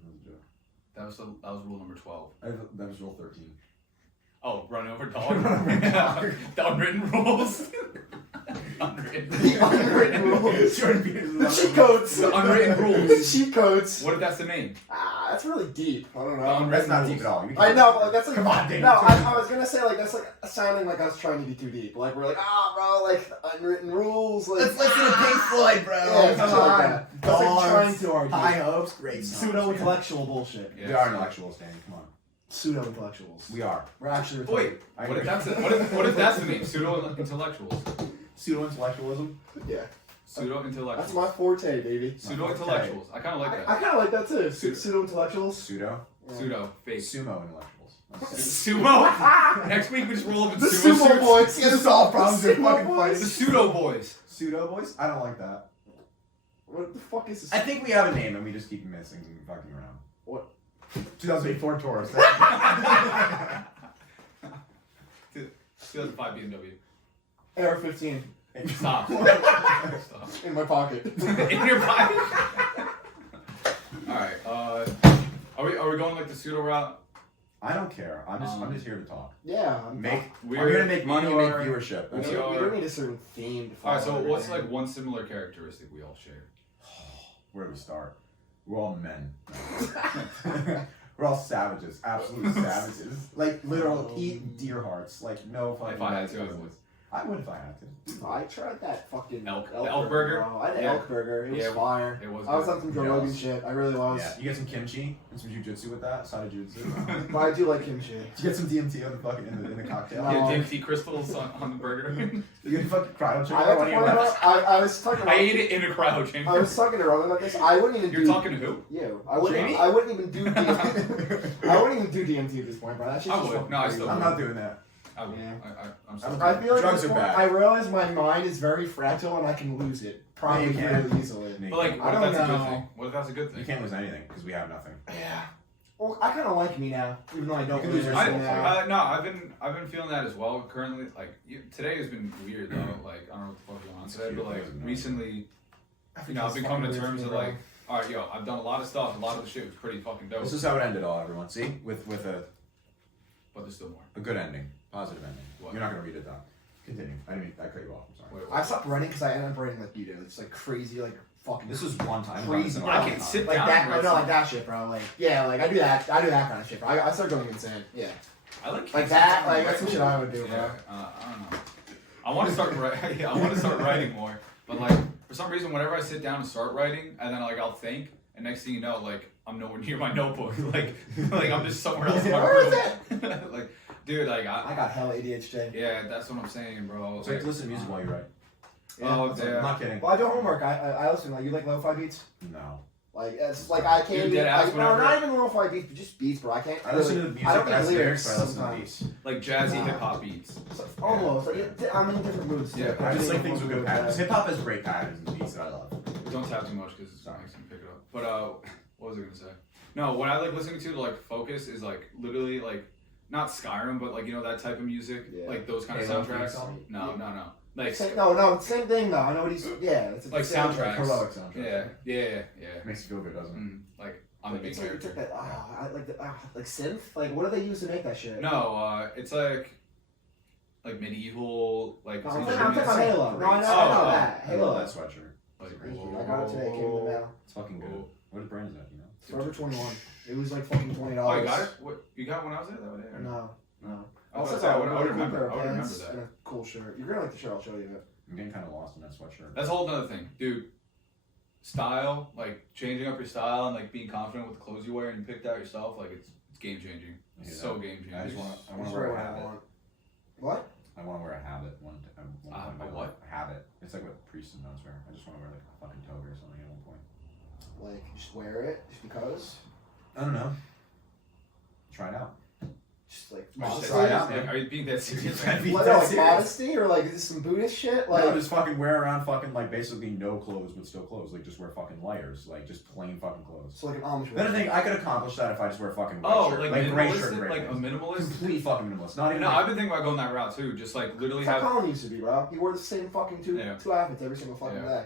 That was a joke. That was rule number 12. That was rule 13. Oh, run over Run dog. over dog. The unwritten rules. Unwritten. The unwritten rules. Jordan Peterson. The cheat codes. The unwritten The rules. cheat codes. What if that's the name? Ah, that's really deep. I don't The know. unwritten That's not rules. deep at all. You I can't- know, but like, that's like Come on, Dave. No, I was gonna say like that's like sounding like I was trying to be too deep. Like we're like, bro, like unwritten rules. Like, Let's listen to Pink Floyd, bro. Yeah, Come shit like on. that. That's like trying to argue. High hopes, great songs. Pseudo intellectual bullshit. Yeah. We are intellectuals, Danny. Come on. Pseudo intellectuals. We are. We're actually retarded. Wait, what if that's what if that's the name? Pseudo intellectuals. Pseudo intellectualism. Yeah, Pseudo that's intellectuals. my forte, baby. Pseudo intellectuals. I kind of like I that. kind of like that too. Pseudo. Pseudo intellectuals. Pseudo. Pseudo fake. Sumo intellectuals. Sumo. Next week we just roll up in The sumo sumo suits. boys. You solve problems The with sumo fucking boys. The pseudo boys. Pseudo boys? I don't like that. What the fuck is this? I think we have a name and we just keep missing and fucking around. What? 2008 Taurus. 2005 BMW. AR-15 Stop. Stop. in my pocket. In your pocket. All right. Are we going like the pseudo route? I don't care. I'm just here to talk. Yeah. I'm We're- here to make money we and make are- viewership. We That's we it. are- don't need a certain theme to follow. All right. So what's right? like one similar characteristic we all share? Where do we start? We're all men. We're all savages, absolute savages. Like literal eat deer hearts. Like no fucking. If I had to, I nonsense. would. I would if I had to. I tried that fucking Elk- the elk burger? bro. I had Yeah. elk burger. It was Yeah, fire. It was. I was good. on some Joe Yeah, Rogan it was- shit. I really was. Yeah, you get some kimchi and some jujitsu with that. Side of jujitsu. But I do like kimchi. You get some DMT on the fucking in the cocktail. No. Yeah, DMT crystals on the burger. You get fucking cryo I chamber like on to your point left. out, I was talking. I ate it in a cryo chamber. I was talking to Rogan about this. I wouldn't even You're do. talking to who? You. Jamie? I wouldn't even do. DMT. I wouldn't even do DMT at this point, bro. That shit's I just would. fucking No, I crazy. still I'm not doing that. I would. Yeah. I'm sorry. I feel like at Drugs this are point, bad. I realize my mind is very fragile and I can lose it probably Yeah, you can. really easily. But like, I what if don't that's a good know. thing? What if that's a good thing? You can't lose anything because we have nothing. Yeah. Well, I kind of like me now, even though I don't You can lose lose it yourself. now. No, I've been feeling that as well. Currently, like today has been weird though. Like I don't know what the fuck's going on today, but like recently, you know, I've been coming to terms with like all right, yo, I've done a lot of stuff. A lot of the shit was pretty fucking dope. This is how it ended, all everyone. See, with But there's still more. a good ending, positive ending. What? You're not gonna read it though. Continue. I cut you off. I'm sorry. Wait, I stopped writing because I ended up writing like you do. It's like crazy, like fucking. This was one time. Crazy. I can sit like down. that. and No, write like something. that shit, bro. Like yeah, like I do that kind of shit. Bro. I start going insane. Yeah. I like That. Like that's some shit I would do, bro. Yeah, I don't know. I want to start writing. Yeah, I want to start writing more. But like for some reason, whenever I sit down and start writing, and then like I'll think, and next thing you know, like I'm nowhere near my notebook. like I'm just somewhere else in my Where is room. Like, dude, like I got hella ADHD. yeah, that's what I'm saying, bro. So you have to listen to music while you write. Oh, that's- yeah. I'm not kidding. Well, I do homework. I listen. Like you like lo-fi beats. No. Like it's like I can't. Dude, Even, dead ass like, no, whenever- not even lo-fi beats, but just beats, bro. I can't. I listen to the music I don't that get has lyrics, lyrics but I listen to sometimes. beats. like jazzy Nah. hip hop beats. It's like, almost. Like, I'm in different moods. Yeah, I just like things with with good patterns. Hip hop has great patterns and beats that I love. Don't tap too much because it's not makes me pick it up. But what was I gonna say? No, what I like listening to like focus is like literally like not Skyrim, but like you know that type of music, Yeah. like those kind of Halo soundtracks. song? No. Like No, same thing though. I know what he's. Yeah, it's Like the same- soundtracks. Heroic soundtrack. yeah. Makes you feel good, doesn't it? Like I'm the main It's like, it's character. like that. I like the like synth. Like what do they use to make that shit? No, it's like medieval like. No, I'm it's talking about Halo. No, I know Oh, that. I love Halo. that sweatshirt. like, Thank you. I got it today. It came in the mail. It's fucking good. What brand is that, you know? It's Forever 21. It was like fucking $20. Oh, you got it? What you got when I was there that day? Or? No. I was Also about to say, I got a would really remember. cool pair I of would remember pants that. and a cool shirt. You're gonna like the shirt. I'll show you it. I'm getting kind of lost in that sweatshirt. That's a whole other thing, dude. Style, like changing up your style and like being confident with the clothes you wear and you picked out yourself, like it's game changing. I It's hear so that. game changing. I just want to Just wear a what I habit. want. What? I want to wear a habit. One point in my what? life. A habit. It's like what priests and nuns wear. I just want to wear like a fucking toga or something at one point. Like just wear it just because. I don't know. Try it out. Just like Are you modesty. try it out, like, man. are you being that serious? Try to be What, that like serious. modesty or like is this some Buddhist shit? Like No, just fucking wear around fucking like basically no clothes but still clothes. Like just wear fucking layers. Like just plain fucking clothes. so like an Amish. Then I think I could accomplish that if I just wear fucking white Oh, shirt. like gray shirt, minimalistic, gray like a pants. minimalist. Complete fucking minimalist. Not even No, like, I've been thinking about going that route too. Just like literally That's how have. Colin used to be, bro. He wore the same fucking two outfits every single fucking Yeah. day.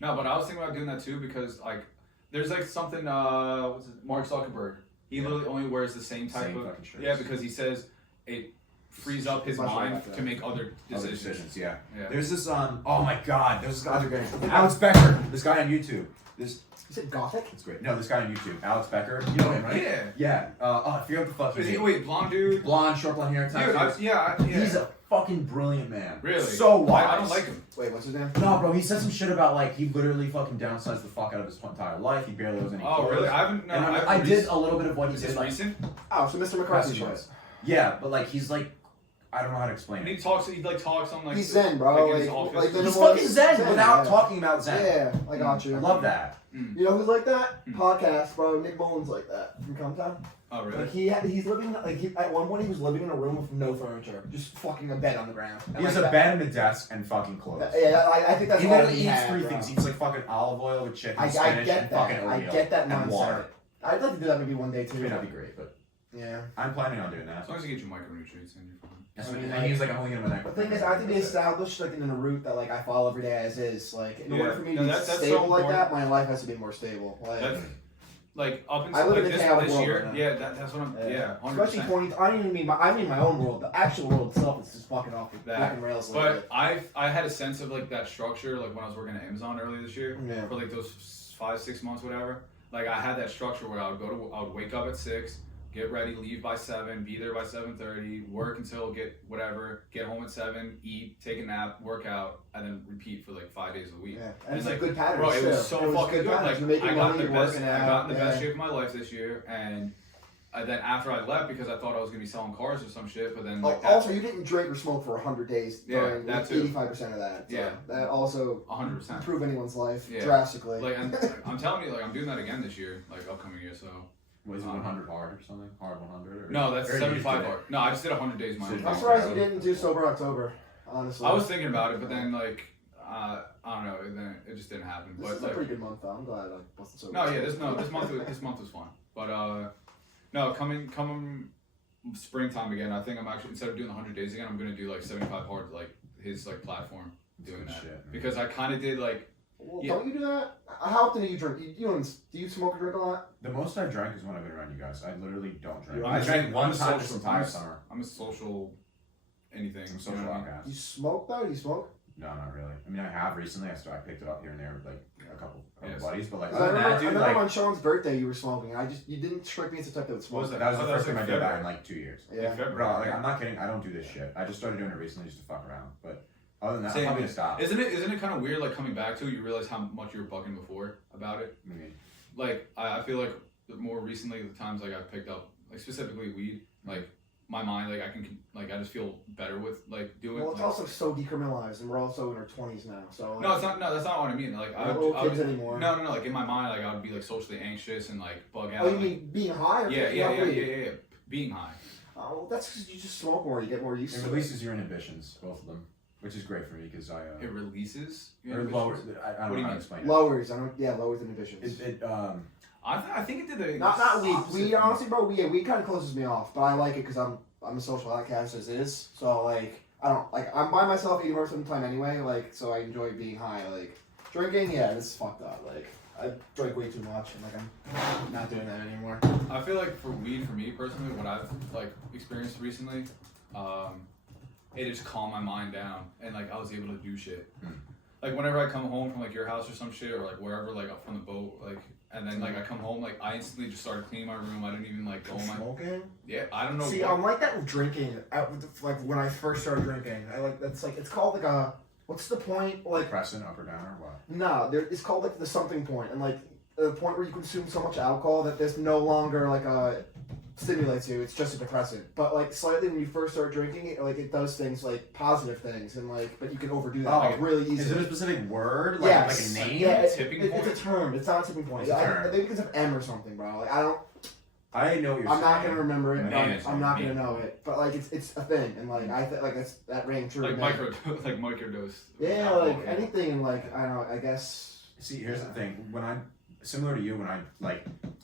No, but I was thinking about doing that too because like there's like something. What's it? Mark Zuckerberg. He literally only wears the same type Same of. fucking shirts. Yeah, because he says it frees up his Much mind like that. to make other other decisions. decisions. Yeah. Yeah. There's this oh my god, there's this guy. Those are great. Alex Becker. This guy on YouTube. This You said gothic? it's great. No, this guy on YouTube. Alex Becker. You know him, right? Yeah. Yeah. I forget what the fuck Is his he, name. wait, blonde dude? Blonde, short blonde hair. Dude, tattoos. yeah. He's a fucking brilliant man. Really? So wise. I don't like him. Wait, what's his name? No, bro, he said some shit about like he literally fucking downsized the fuck out of his entire life. He barely owes any Oh, clothes. really? I haven't. No, And I, I did a little bit of what he Is did. this Like, recent? Oh, so Mr. McCarthy Past shit. months. Yeah, but like he's like, I don't know how to explain And it. he talks. He like talks on like. He's zen, bro. Like, in his Like, office. like the He's minimalist fucking zen without yeah. talking about zen. Yeah, I got you. I love that. You know who's like that? Mm. Podcast, bro. Nick Boland's like that from Compton. Oh, really? Like he's living at one point he was living in a room with no furniture, just fucking a bed on the ground. And He has like a bed and a desk and fucking clothes. I think that's He all literally he eats had, three bro. things. He eats like fucking olive oil with chicken, I spinach, get and that. fucking I oatmeal. get that and mindset. water. I'd like to do that maybe one day It too. may not be great, but Yeah. I'm planning on doing that. As long as you get your micronutrients in, you're fine. That's I mean, and he was like, I'm only gonna The thing is, I think they established like in a route that like I follow every day as is. Like in Yeah. order for me No, to be that's so stable like important. that, my life has to be more stable. Like That's like up I until live like in a this, chaotic this world year. right now. Yeah, that's what I'm. Yeah, 100%. especially 20. I don't even mean I mean my own world. The actual world itself is just fucking off the That. fucking rails a little But bit. I had a sense of like that structure like when I was working at Amazon earlier this year Yeah. for like those 5-6 months whatever. Like I had that structure where I would wake up at 6, get ready, leave by 7, be there by 7:30, work until get home at 7, eat, take a nap, work out, and then repeat for like 5 days a week. Yeah, and it's like, a good pattern. Bro, it was too. so It was fucking good. good. patterns. Like You're making I got money, the you're best. working I out, got in the best yeah. shape of my life this year, and then after I left because I thought I was gonna be selling cars or some shit, but then like Also, you didn't drink or smoke for 100 days. Yeah, during that too. 85% of that. So Yeah. that also 100%. improve anyone's life Yeah. drastically. Like, and I'm telling you, like I'm doing that again this year, like upcoming year. So Was it 100 hard or something? Hard 100? Or, no, that's or you 75 did it? hard. No, I just did 100 days. My So I'm surprised you didn't do sober October. Honestly, I was thinking about it, but then like I don't know, and then it just didn't happen. This But is a like, pretty good month though. I'm glad I busted sober. no, yeah, this month was fun. But no, coming springtime again, I think I'm actually instead of doing the 100 days again, I'm gonna do like 75 hard, like his like platform doing Good that shit, man. because I kind of did like Well, Yeah. don't you do that? How often do you drink? Do you smoke or drink a lot? The most I've drank is when I've been around you guys. I literally don't drink. You're I drank I'm one a time this social- entire summer. I'm a social anything. I'm a social you know what I mean? outcast. You smoke though? You smoke? No, not really. I mean, I have recently. I picked it up here and there with like a couple Yes. buddies, but like 'Cause I other than remember, that, dude, I remember like on Sean's birthday you were smoking. You didn't strike me as the type that would smoke. What was that was Oh, the that first was time I like did that February. in like 2 years. Yeah. February. Bro, like I'm not kidding. I don't do this shit. I just started doing it recently just to fuck around. But other than that, Same. I'm probably gonna stop. Isn't it kind of weird, like coming back to it, you realize how much you were bugging before about it? I mean, Like I feel like more recently the times like I picked up like specifically weed, like my mind like I just feel better with like doing. Well, it's like, also so decriminalized, and we're also in our 20s now. So like, no, it's not. No, that's not what I mean. Like we're not little I kids would, anymore. no. Like in my mind, like I would be like socially anxious and like bug out. Oh, you like, mean being high? Or yeah, picking up weed? yeah. Being high. Oh, well, that's because you just smoke more. You get more used it to it. releases your inhibitions, both of them, which is great for me because It releases. your or inhibitions. lowers. I What don't do know you how to mean? explain it. Lowers. Lowers inhibitions. I think it did the Not weed. opposite Weed, thing. honestly, bro. Weed kind of closes me off, but I like it because I'm a social outcast as is. So like, I don't like. I'm by myself 80% of the time anyway. Like, so I enjoy being high. Like, drinking, yeah, this is fucked up. Like, I drink way too much, and like I'm not doing that anymore. I feel like for weed, for me personally, what I've like experienced recently, it just calmed my mind down, and like I was able to do shit. Like whenever I come home from like your house or some shit, or like wherever, like up from the boat, like, and then like I come home, like I instantly just started cleaning my room. I didn't even like go on my. Smoking. Yeah, I don't know. See, what, I'm like that with drinking. Like when I first started drinking, that's like it's called like a. What's the point? Like Depressant, up or down, or what? no, it's called like the something point, and like the point where you consume so much alcohol that there's no longer like a stimulates you. It's just a depressant. But like slightly when you first start drinking, it does things like positive things, and like but you can overdo that like really easily. Is it a specific word? Like, Yes. like a name? Yeah, Tipping it's point? a term. It's not a tipping point. It's a term. I think it's of M or something, bro. Like I don't. I know what you're I'm saying. not gonna remember it. Man, I'm not gonna know it. But like it's a thing, and like I think like that rang true. like man. microdose. Yeah, alcohol, like anything, and like I don't know. I guess. See, here's the thing. When I'm similar to you, when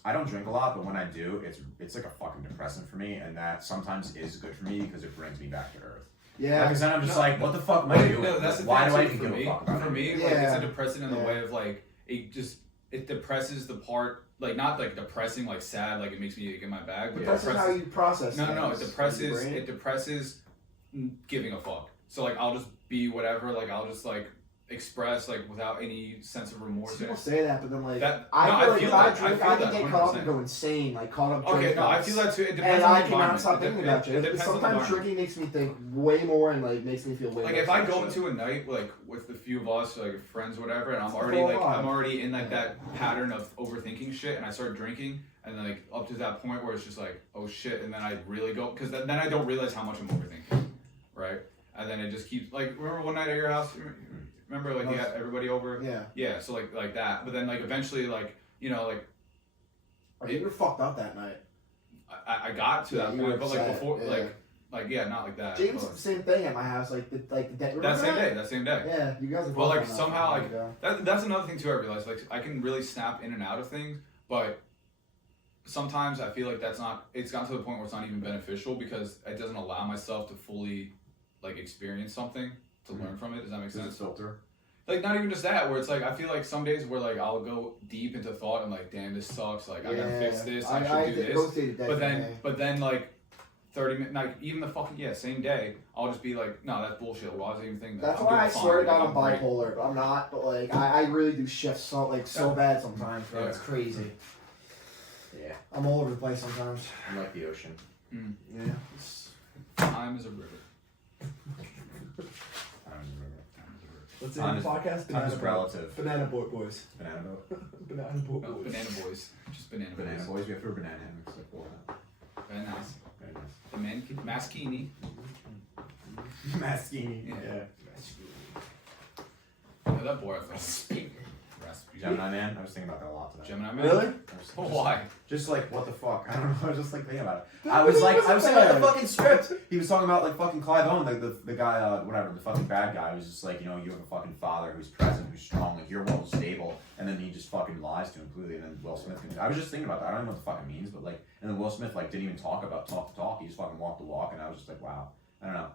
I don't drink a lot, but when I do, it's like a fucking depressant for me, and that sometimes is good for me because it brings me back to earth. Yeah. Because then I'm just No. like, what the fuck am I doing? No, that's the Why thing do I too, even for give me. a fuck about For it? me, like Yeah. it's a depressant in the Yeah. way of like it depresses the part, like not like depressing, like sad, like it makes me get my bag, but But that's how you process. No, it things. depresses. Your brain. It depresses giving a fuck. So like I'll just be whatever. Like I'll just like express like without any sense of remorse. People say that, but then like That- I no, feel I like feel if I that- I drink, feel I can that get caught up 100%. and go insane, like caught up. Okay, drink no, I thoughts. feel that too. It depends And on I the cannot environment. stop thinking about It it. depends on the Sometimes environment. drinking makes me think way more, and like makes me feel way. Like less if I about go shit. into a night like with a few of us, like friends, or whatever, and I'm It's already full like on. I'm already in like that pattern of overthinking shit, and I start drinking, and then like up to that point where it's just like oh shit, and then I really go because then I don't realize how much I'm overthinking, right? And then it just keeps like remember one night at your house. Remember, like, you had everybody over? Yeah. Yeah, so, like that. But then, like, eventually, like, you know, like... You were fucked up that night. I got to that you were point, but, like, upset, before... yeah. Like, yeah, not like that. James but- did the same thing at my house, like the day. that same day. Yeah, you guys are. Well, both like, on that somehow, one, like, yeah. that's another thing, too, I realized. Like, I can really snap in and out of things, but sometimes I feel like that's not... It's gotten to the point where it's not even beneficial because it doesn't allow myself to fully, like, experience something, to learn from it. Does that make sense? Filter. Like, not even just that, where it's like, I feel like some days where, like, I'll go deep into thought and, like, damn, this sucks, like, I gotta fix this, I should do this. Both day to day. But then, like, 30 minutes, like, even the fucking, same day, I'll just be like, no, that's bullshit. Why was I even thinking that? That's I'm why doing I fine, swear to like, God I'm great. bipolar, but I'm not. But like, I really do shift so bad sometimes, bro. Yeah. It's crazy. Yeah. I'm all over the place sometimes. I'm like the ocean. Yeah. Time is a river. I don't remember. Time is a river. Let's Time end the podcast. Time Banana is boat. relative. Banana boat boys. Banana boat. Banana boat No, boys. banana boys. Just banana, Banana boys. boys. We have to banana hammocks. Like, well, Very nice. very nice. The maskini. Maskini. Yeah. Oh, that boy, I felt like Rasputin. Gemini man. I was thinking about that a lot today. Gemini man? Really? I was Oh, just- why? Just like what the fuck? I don't know. I was just like thinking about it. Dude, I was he like, was I was thinking about the bad. fucking script. He was talking about like fucking Clive Owen, like the guy, whatever, the fucking bad guy. Who's just like, you know, you have a fucking father who's present, who's strong, like your world is stable, and then he just fucking lies to him completely. And then Will Smith. I was just thinking about that. I don't know what the fuck it means, but like, and then Will Smith like didn't even talk the talk. He just fucking walked the walk, and I was just like, wow. I don't know.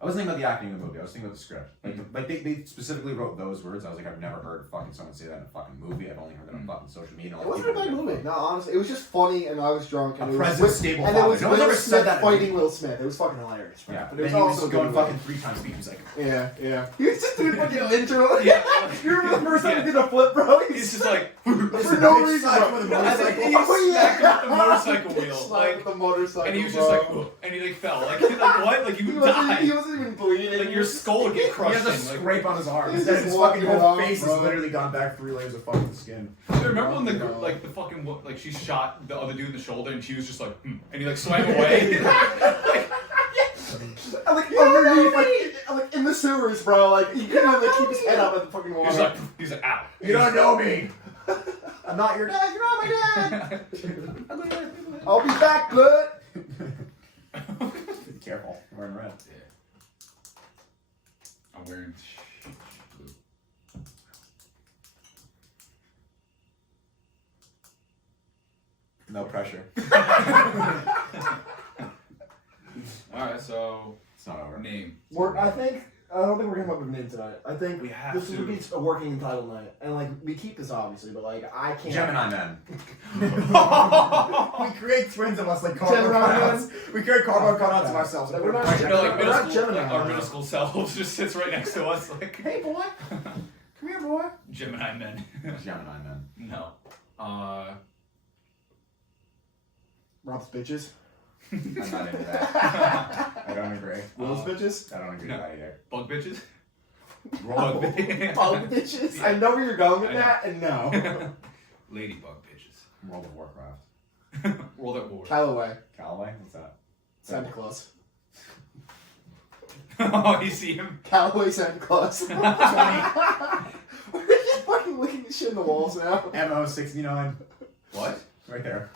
I wasn't thinking about the acting in the movie. I was thinking about the script. Like they specifically wrote those words. I was like, I've never heard fucking someone say that in a fucking movie. I've only heard that on fucking social media. It wasn't a bad movie. No, honestly, it was just funny, and I was drunk. And A it was present, stable and father. it was No one Will ever Smith said that. fighting Will Smith. It was fucking hilarious. Right? Yeah, But it was then he also was going a good movie. fucking 3 times speed. He was like, Yeah. He was just doing fucking intro. Yeah. You remember the first time he did a flip, bro? He's just like, for no reason. side Bro. with a I think he smacked him with the motorcycle wheel, like, the motorcycle, and he was bro. just like, "Ugh," and he like fell, like what? Like you would die. He wasn't even bleeding. Like your skull would get he crushed. has a in, like, scrape on his arm. He's His just fucking walking whole along, face bro. has literally gone back 3 layers of fucking skin. Dude, remember when Bro. like the fucking like she shot the other dude in the shoulder and she was just like, and he like swam away. Like underneath, like in the sewers, bro. Like he couldn't even like, keep his head up at the fucking water. He's like, ow. You don't know me. I'm not your dad. You're not my dad. I'll be back, good. Be careful. I'm wearing red. I'm wearing blue. No pressure. Alright, so It's not over. name. I don't think we're gonna come up with a name tonight. I think We have this to. would be a working title night, and like we keep this obviously, but like I can't. Gemini men. We create twins of us like Gemini cardboard cutouts. We create cardboard cutouts of ourselves. We're not You know, like We're not middle school, Gemini. like, our middle school selves just sits right next to us, like Hey boy, come here boy. Gemini men. Gemini men. No. Rob's bitches. I'm not into that. I don't agree. Will's bitches. I don't agree No. with that either. Bug bitches? Roll Bug up. bitches. Bug bitches. I know where you're going with I know. that, and no. Ladybug bitches. World of Warcraft. World at War. Callaway. Callaway? What's that? Santa Claus. Oh, you see him? Callaway Santa Claus. 20 We're just fucking looking at shit in the walls now. MO69. What? Right there.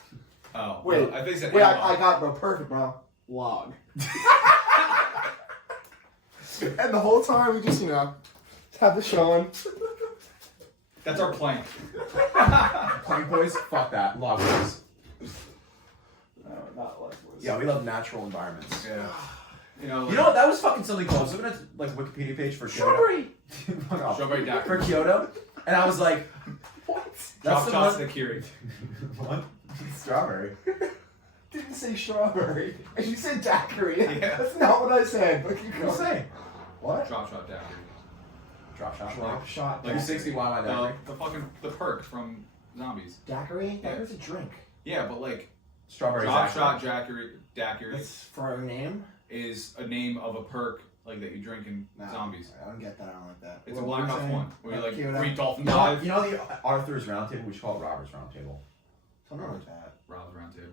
Oh, Wait, I think he said Wait, ammo. I got bro. Perfect, bro. Log. And the whole time we just, have the show on. That's our plank. Plank boys? Fuck that. Log boys. Not like boys. Yeah, we love natural environments. Yeah. You know, You know what? That was fucking something cool. I was looking at like Wikipedia page for Kyoto. Strawberry. No, Strawberry for daiquiri. Kyoto, and I was like, What? Drop the shots one- to the Kiri. what? Strawberry. Didn't say strawberry. And you said daiquiri. Yeah. That's not what I said. But you What did I say? What? Drop shot daiquiri. Drop shot. Drop shot. Like daiquiri. 360 YY daiquiri. The fucking the perk from Zombies. Daiquiri? Yeah. Daiquiri's a drink. Yeah, but like Strawberry drop daiquiri. shot daiquiri That's for our name? is a name of a perk like that you drink in No, Zombies. I don't get that. I don't like that. It's What a were Black you Ops saying? 1 where you like Kyoto? free dolphin You know, dive. you know the Arthur's Round Table? We should call it Robert's Round Table. Something like that. Rob's round table.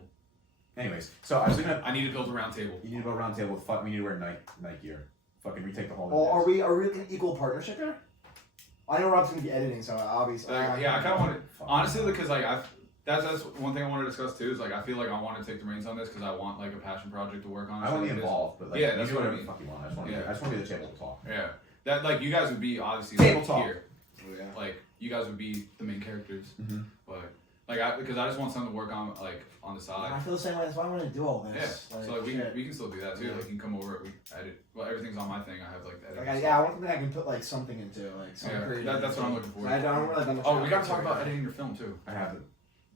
Anyways, so I was looking at. I need to build a round table. You need to go round table. Fuck, we need to wear night gear. Fucking retake the whole. Well, are we looking equal partnership here? I know Rob's gonna be editing, so obviously. Yeah, I kind of want to honestly because like that's one thing I want to discuss too is like I feel like I want to take the reins on this because I want like a passion project to work on. I want to be Like this. involved, but like, Yeah, you that's do what I whatever mean. the fuck you want. I just want to. Yeah. I just want to be the table to talk. Yeah, that like you guys would be obviously Table like, talk. here. Oh, yeah. Like you guys would be the main characters, Mm-hmm. but like because I just want something to work on like on the side. I feel the same way. That's why I want to do all Yeah, this. so like we shit. can still do that too. Like you can come over, we edit. Well, everything's on my thing. I have like the editing. Yeah, I want something I can put like something into, like something Yeah, creative. that's what I'm looking for. I don't really that much. Oh, we gotta time, talk so- about editing your film too. I have it.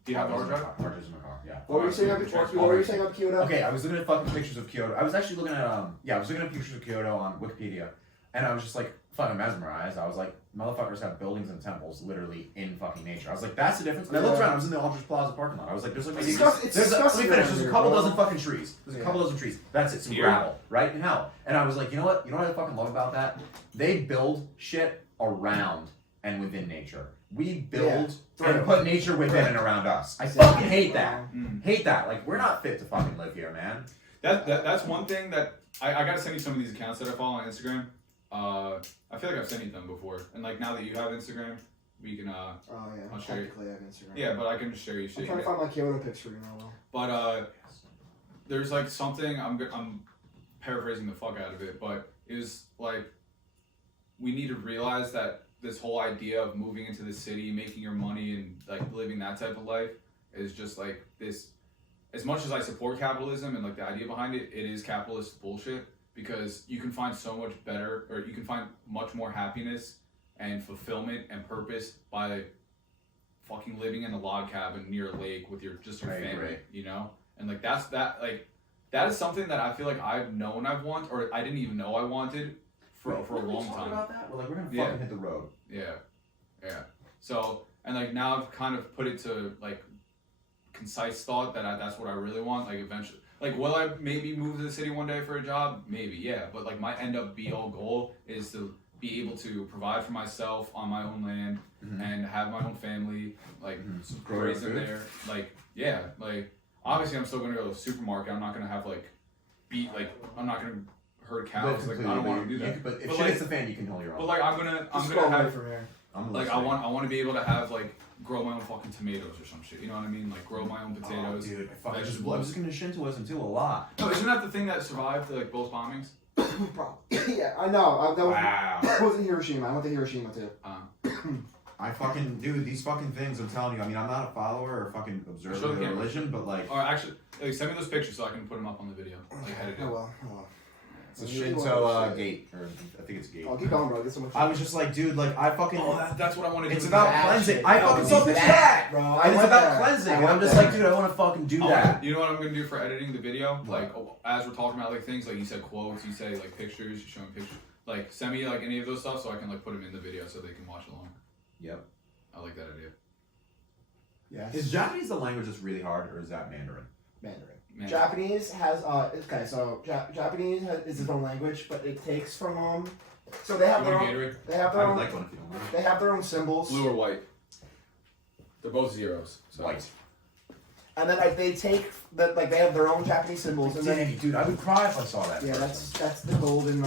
Do you have the hard drive? Hard drive's in my car. Yeah. What were you saying about Kyoto? Okay, I was looking at fucking pictures of Kyoto. I was actually looking at I was looking at pictures of Kyoto on Wikipedia, and I was just like fucking mesmerized. I was like, motherfuckers have buildings and temples literally in fucking nature. I was like, that's the difference. And I looked around. I was in the Aldrich Plaza parking lot. I was like, there's like maybe It's let disgusting me finish. around There's a here, couple bro. dozen fucking trees. There's a couple dozen trees. That's it. Some Here? gravel, right? And hell. And I was like, you know what? You know what I fucking love about that? They build shit around and within nature. We build and put nature within and around us. I fucking hate that. Mm. Hate that. Like, we're not fit to fucking live here, man. That's one thing that I gotta send you some of these accounts that I follow on Instagram. I feel like I've sent you them before, and like now that you have Instagram, we can Oh yeah, I'll show you. technically I have Instagram. yeah, but I can just show you I'm shit. trying to find my Kyoto picture, But there's like something I'm paraphrasing the fuck out of it, but it was like we need to realize that this whole idea of moving into the city, making your money, and like living that type of life is just like this. As much as I support capitalism and like the idea behind it, it is capitalist bullshit because you can find so much better, or you can find much more happiness and fulfillment and purpose by fucking living in a log cabin near a lake with your family, Right. you know? And like that is something that I feel like I've known I've wanted, or I didn't even know I wanted for a long time. About that? We're like, we're gonna Yeah. fucking hit the road. Yeah. So, and like now I've kind of put it to like concise thought that that's what I really want. Like eventually, like will I maybe move to the city one day for a job? Maybe, yeah. But like my end up be all goal is to be able to provide for myself on my own land and have my own family, like raise them there. Like, yeah, like obviously I'm still gonna go to the supermarket. I'm not gonna have like I'm not gonna herd cows. Like I don't want to do that. But if But shit like, hits the fan, you can hold your own. But like I'm gonna away have from here. like I want to be able to have like grow my own fucking tomatoes or some shit. You know what I mean? Like grow my own potatoes. Oh, dude, I was vegetables. just gonna Shintoism too a lot. No, isn't that the thing that survived like both bombings? Yeah, I know. That was, Wow. that was in Hiroshima. I went to Hiroshima too. I fucking, dude, these fucking things, I'm telling you, I mean, I'm not a follower or fucking observer Show of the the camera. religion, but like, Or actually, like, send me those pictures so I can put them up on the video. Like how to do. Oh well. Oh well. it's a You Shinto are- gate, or I think it's a gate. Oh, keep going, bro. Get so much. I was just like, dude, like, I fucking, That's what I want to do. it's about that cleansing. shit. I No, fucking it's saw pictures of that, that, bro. and I it's went about there. cleansing, I and I'm went just there. like, dude, I want to fucking do I that. wanna- you know what I'm gonna do for editing the video? What? Like as we're talking about like things, like you said quotes, you say like pictures, you're showing pictures. Like send me like any of those stuff so I can like put them in the video so they can watch along. Yep. I like that idea. Yes. Is Japanese the language that's really hard, or is that Mandarin? Mandarin. Man. Japanese has okay, so Japanese is its own language, but it takes from so they have You their want own. Gatorade? They have I their would own. like one if you don't mind. They have their own symbols. Blue or white? They're both zeros. So. White. And then like they take that like they have their own Japanese symbols, and then Danny, dude, I would cry if I saw that. yeah, person. that's the golden.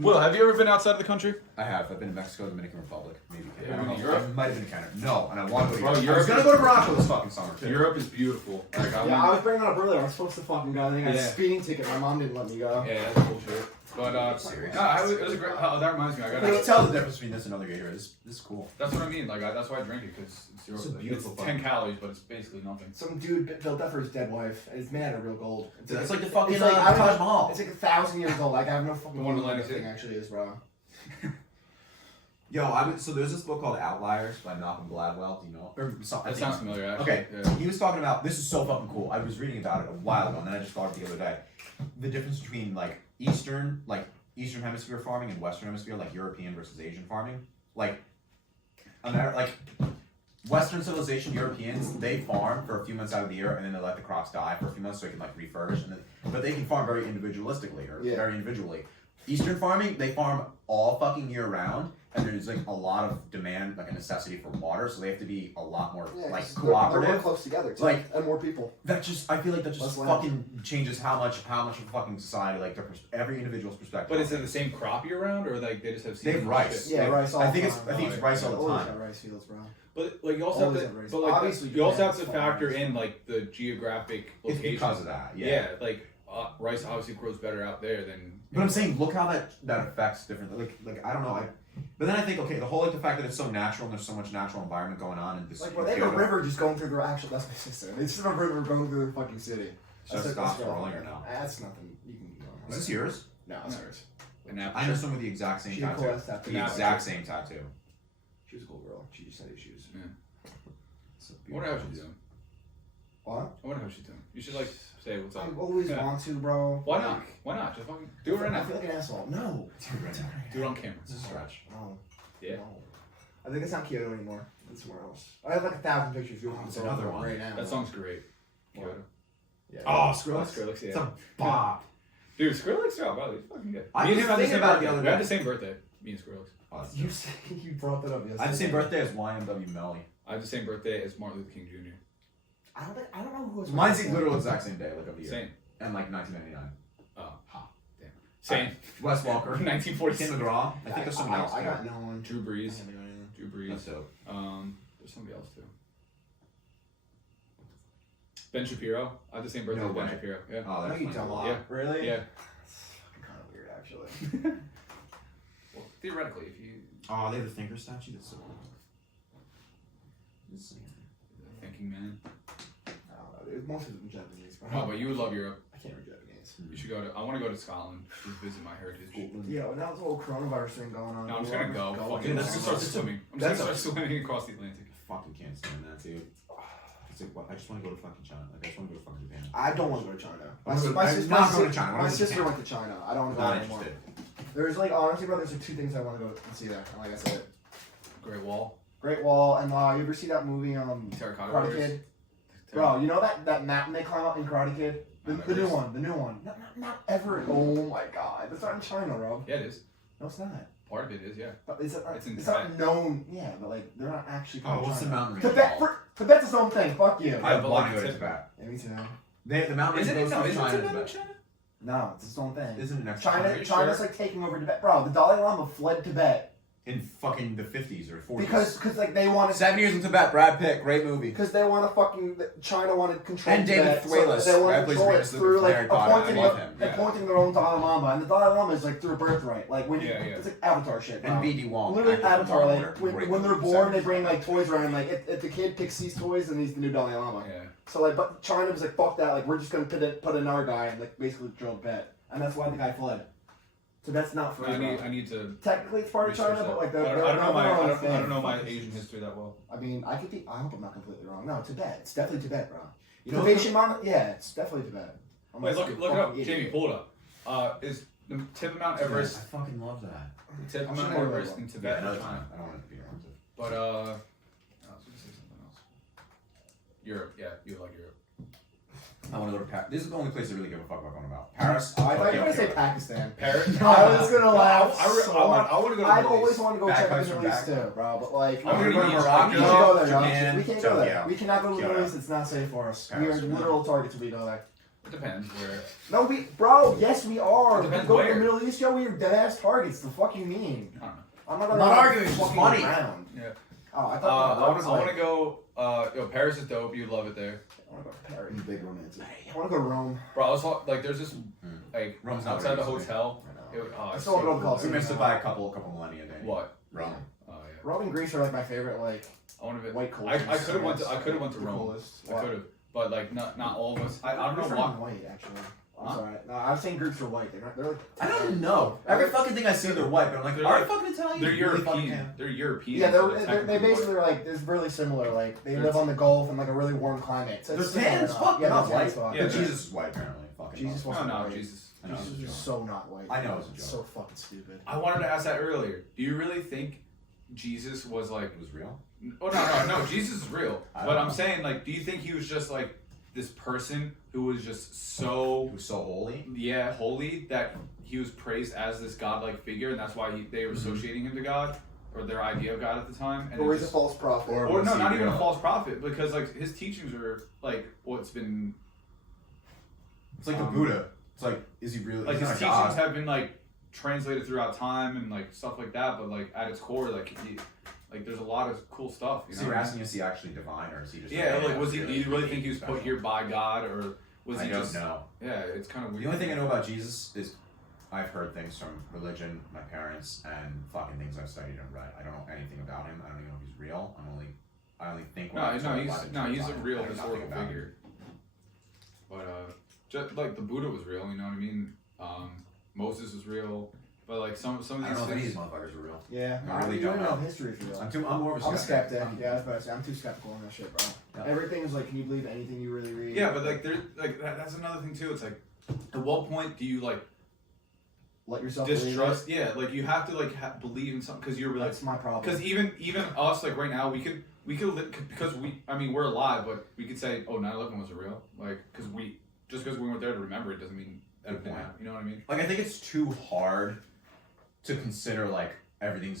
Will, have you ever been outside of the country? I have. I've been to Mexico, Dominican Republic, maybe Yeah, Canada. I don't know. Europe? I might have been to Canada. No, and I want to go to Bro, Europe. I Europe was gonna is- go to Morocco this fucking summer too. Europe is beautiful. Like, I I was bringing it up earlier. I was supposed to fucking go. I think I had a Yeah. speeding ticket. My mom didn't let me go. Yeah, that's bullshit. But Serious? no, it was a great. That reminds me, I You got. can tell the difference between this and other Gatorade. This is cool. That's what I mean. Like that's why I drink it because It's a beautiful It's 10 calories, but it's basically nothing. Some dude built that for his dead wife. And it's made out of real gold. That's like the fucking it's like, I don't Taj know, Mahal. It's like 1,000 years old. Like I have no fucking The one in clue what Atlantic that thing City? actually is, bro. Yo, so there's this book called Outliers by Malcolm Gladwell. Do you know? Or something. That sounds familiar. Actually. Okay, Yeah. he was talking about this is so fucking cool. I was reading about it a while ago, and then I just thought of it the other day. The difference between like Eastern Hemisphere farming and Western Hemisphere, like European versus Asian farming. Like Western civilization, Europeans, they farm for a few months out of the year, and then they let the crops die for a few months so they can like refurbish. But they can farm very individualistically or very individually. Eastern farming, they farm all fucking year round, and there's like a lot of demand, like a necessity for water, so they have to be a lot more like 'cause cooperative. They're more close together, too. Like- and more people. That just, I feel like that just Less land. fucking changes how much of a fucking society, like every individual's perspective. But is it the same crop year round, or like they just have? They have seasonal rice. shit? Yeah, rice all I the think time. it's rice all the Always time. got rice fields, bro. But like you also Always have have to, rice. but like Obviously, you also have to Japan has factor farmers. in like the geographic It's location. because of that, yeah. Yeah, like rice obviously grows better out there than. But I'm saying, look how that affects different. Like I don't know. But then I think, okay, the whole like the fact that it's so natural and there's so much natural environment going on in this. Like, bro, they have a river just going through the actual. That's my sister. They just have a river going through the fucking city. So it stops rolling or no? That's nothing. You can. Is this yours? No, it's hers. An apple. I know someone with the exact same She had a cool tattoo. ass tattoo. The exact same tattoo. She was a cool girl. She just had issues. Yeah. So I wonder how she's doing. What? I wonder how she's doing. You should like say what's I up. always Yeah. want to, bro. Why not? Why not? Just fucking do it right I now. feel like an asshole. No. Do it on camera. It's a stretch. No. Yeah. No. I think it's not Kyoto anymore. It's somewhere else. I have like 1,000 pictures. You It's want another one. right now. That song's great. What? Kyoto. Yeah. Oh, Skrillex, Skrillex. yeah. It's a bop. Dude, Skrillex, oh, wow, he's fucking good. I Me and was him had the thinking same about it birthday. the other We had day. the same birthday. Me and Skrillex. Oh, that's You dope. say you brought that up yesterday. I have the same birthday as YMW Melly. I have the same birthday as Martin Luther King Jr. I don't know who was. Mine's the literal exact same day, like of the year. Same. And like 1999. Oh, Ha. damn. Same. Wes Walker. 1946. Tim McGraw. I think there's someone else. I too. got no one. Drew Brees. I can't think of anything. Drew Brees. That's dope. There's somebody else too. Ben Shapiro. I have the same birthday No as Ben way. Shapiro. Yeah. Oh, No, that's you funny. don't. Yeah. Really? Yeah. It's kind of weird, actually. Well, theoretically, if you Oh, they have the Thinker statue. That's so cool. Just saying. thinking man. I don't know, dude. Most of them Japanese, bro. Oh, but you would love Europe. I can't read Japanese. You should go to. I want to go to Scotland to visit my heritage. Yeah, well, now there's a little coronavirus thing going on. No, I'm just gonna go. Fuck it. Dude, I'm that's just gonna start awesome. swimming. I'm just gonna start swimming across the Atlantic. I fucking can't stand that, dude. It's like, what? I just want to go to fucking China. Like, I just want to go to fucking Japan. I don't want to go to China. I'm not going to China. My sister went to China. I don't want to go Not anymore. interested. There's like honestly, bro, there's like 2 things I want to go and see there. And like I said, Great Wall. Great Wall, and you ever see that movie Terracotta Karate Warriors. Kid? Bro, you know that mountain they climb up in Karate Kid? The Mount new Everest. one. Not Everett. Oh my god, that's not in China, bro. Yeah, it is. No, it's not. Part of it is, yeah. But It's in it's not known. Yeah, but like they're not actually. Oh, what's the China. mountain range Tibet. called? Tibet's its own thing. Fuck you. I but want to like go to Tibet. Tibet. Yeah, me too. The mountain range goes No, through isn't China. it in Tibet. China? No, it's its own thing. Isn't it next China, Are you China's sure? like taking over Tibet, bro. The Dalai Lama fled Tibet in fucking the 50s or 40s? because like they wanted 7 Years in Tibet, Brad Pitt, great movie. because they want to fucking China wanted control And Tibet, David Thewlis, so they want guy to plays control it Venus through like Harry Potter. I love him, yeah. appointing their own Dalai Lama, and the Dalai Lama is like through birthright, like when Yeah, yeah. it's like Avatar shit. And bro. B.D. Wong. Literally actor from Avatar, Law like and Order, when great they're movie, born, they 70s. bring like toys around. Like if the kid picks these toys, then he's the new Dalai Lama. Yeah. So like, but China was like, fuck that. Like we're just gonna put another guy and like basically drill Tibet, and that's why the guy fled. Tibet's not free. I need to. Technically, it's part of research China, that. but like I don't know my. I thing. don't know my Asian history that well. I mean, I could be. I hope I'm not completely wrong. No, Tibet. It's definitely Tibet, bro. You know, Tibetan mountain. Yeah, it's definitely Tibet. Wait, Unless look you're it up, fucking Jamie. idiot. Pull it up. Is the tip of Mount Everest? I fucking love that. The tip of I'm sure Mount I will. Everest in Tibet. Yeah, another or time. China? I don't want it to be around it. But I was gonna say something else. Europe, yeah, you like Europe. I want to go to Paris. This is the only place I really give a fuck about going about. Paris. Oh, I thought you were okay, gonna say okay. Pakistan. Paris. I was gonna laugh. I want to go to I've the always Middle East. wanted to go check out Bagpipes the from Middle East Bagpipe. too, bro. But like, I'm We're gonna going be to Morocco, we can't go there, Japan, we can't go there. Tokyo. We cannot go to the Kyoto. Middle East. It's not safe for us. We Paris. are literal targets if we go there. It depends where. No, bro. Yes, we are. It We depends go to where. the Middle East, yo. We are dead ass targets. The fuck you mean? I don't know. I'm not I'm gonna not arguing, it's just fucking funny. around. Yeah. Oh, I I thought want to go. Paris is dope. You love it there, I want to go to Paris. Big romantic. I want to go to Rome. bro. I was like, there's this like Rome's not outside the where it used to be. hotel. I know. I still wanna go to the We Colosseum. missed it by a couple millennia, Danny. What? Rome. Oh yeah. Rome and Greece are like my favorite, like I want to be. white I cultures. could have went to. I could have went to The Rome. coolest. I could have, but like not all of us. I don't Greeks know are why. white actually. I'm Huh? sorry. No, I'm saying Greeks are white. They're not. They're like. I don't even know. Every fucking thing I see, they're white, but I'm like, They're are like- they fucking Italian? They're Really fucking European. can. They're European. Yeah, so they technically basically are like. It's really similar. Like they They're- live on the Gulf in like a really warm climate. So They're it's tan similar as enough. fuck. Yeah, They're not they're tan white. as fuck. Yeah, But they're- Jesus is white, apparently. Fucking Jesus love. wasn't No, white. Jesus. I know Jesus it's a was joke. so not white. I know it's a It's joke. so fucking stupid. I wanted to ask that earlier. Do you really think Jesus was like? It was real. Oh no! Jesus is real. I But don't I'm know. saying, like, do you think he was just like this person who was just so It was so holy. holy that he was praised as this godlike figure, and that's why they were associating him to God or their idea of God at the time? And Or it he's a just- false prophet. Or- or was no, he not even a real? false prophet, because like his teachings are like what's been It's like the Buddha. It's like, is he really? like he's his not a teachings god. have been like translated throughout time and like stuff like that, but like at its core, like like there's a lot of cool stuff. You So know? you're asking, is he actually divine, or is he just? Yeah, a man like was he? that's Do you really think he was special? put here by God, or was I he don't just? know. Yeah, it's kind of weird. The only thing I know about Jesus is I've heard things from religion, my parents, and fucking things I've studied and read. I don't know anything about him. I don't even know if he's real. I only think. when I'm told by the he's a church, I real know nothing historical about him. figure. But just like the Buddha was real, you know what I mean? Moses was real, but like some of I don't these know if any of things. these motherfuckers are real. Yeah, I really you don't know know. if history is real. I'm more of a I'm a skeptic. skeptic. Yeah, I was about to say, I'm too skeptical on that shit, bro. Yeah. Everything's like, can you believe anything you really read? Yeah, but like there's like that's another thing too. It's like, at what point do you like Let yourself distrust? Yeah, like you have to like believe in something because you're believe it. like That's my problem. because even us like right now we could because we're alive, but we could say, oh, 9/11 wasn't real, like because we weren't there to remember it doesn't mean that it didn't happen. You know what I mean? Like, I think it's too hard to consider like everyone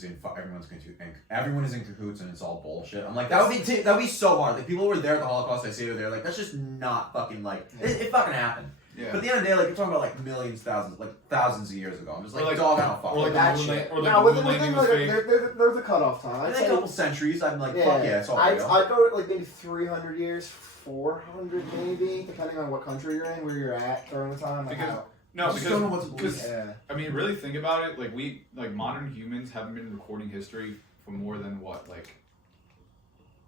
is in cahoots and it's all bullshit. I'm like, that would be so hard. Like, people who were there at the Holocaust, I say they're like, that's just not fucking like it fucking happened. Yeah. But at the end of the day, like, you're talking about like millions, thousands of years ago. I'm just like, Or like- dog, I don't fuck or like with that the moon shit. or like No, the moon landing was fake. there's a cutoff time. I I'd think say, a couple centuries, I'm like, fuck yeah, it's all real. I'd go like maybe 300 years, 400 maybe, depending on what country you're in, where you're at during the time. Like Because- how, No, I just don't know what to because believe. yeah. I mean, really think about it. Like modern humans haven't been recording history for more than what, like,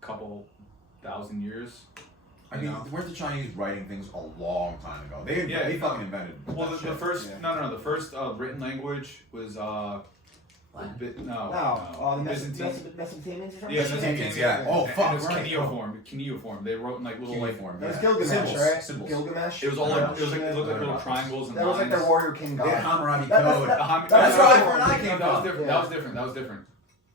couple thousand years. I mean, weren't the Chinese writing things a long time ago? They fucking invented. Well, the first the first written language was the Mesopotamians or something? Yeah, Mesopotamians, yeah. Oh, fuck, it was right. cuneiform. They wrote in like little Cuneiform, It was yeah. Gilgamesh, Symbols, right? symbols. Gilgamesh. It was all like it looked like little triangles and That was lines. like their warrior king god. They had Hammurabi That- Code. that- That's where where I came That was from. different. Yeah. That was different. That was different.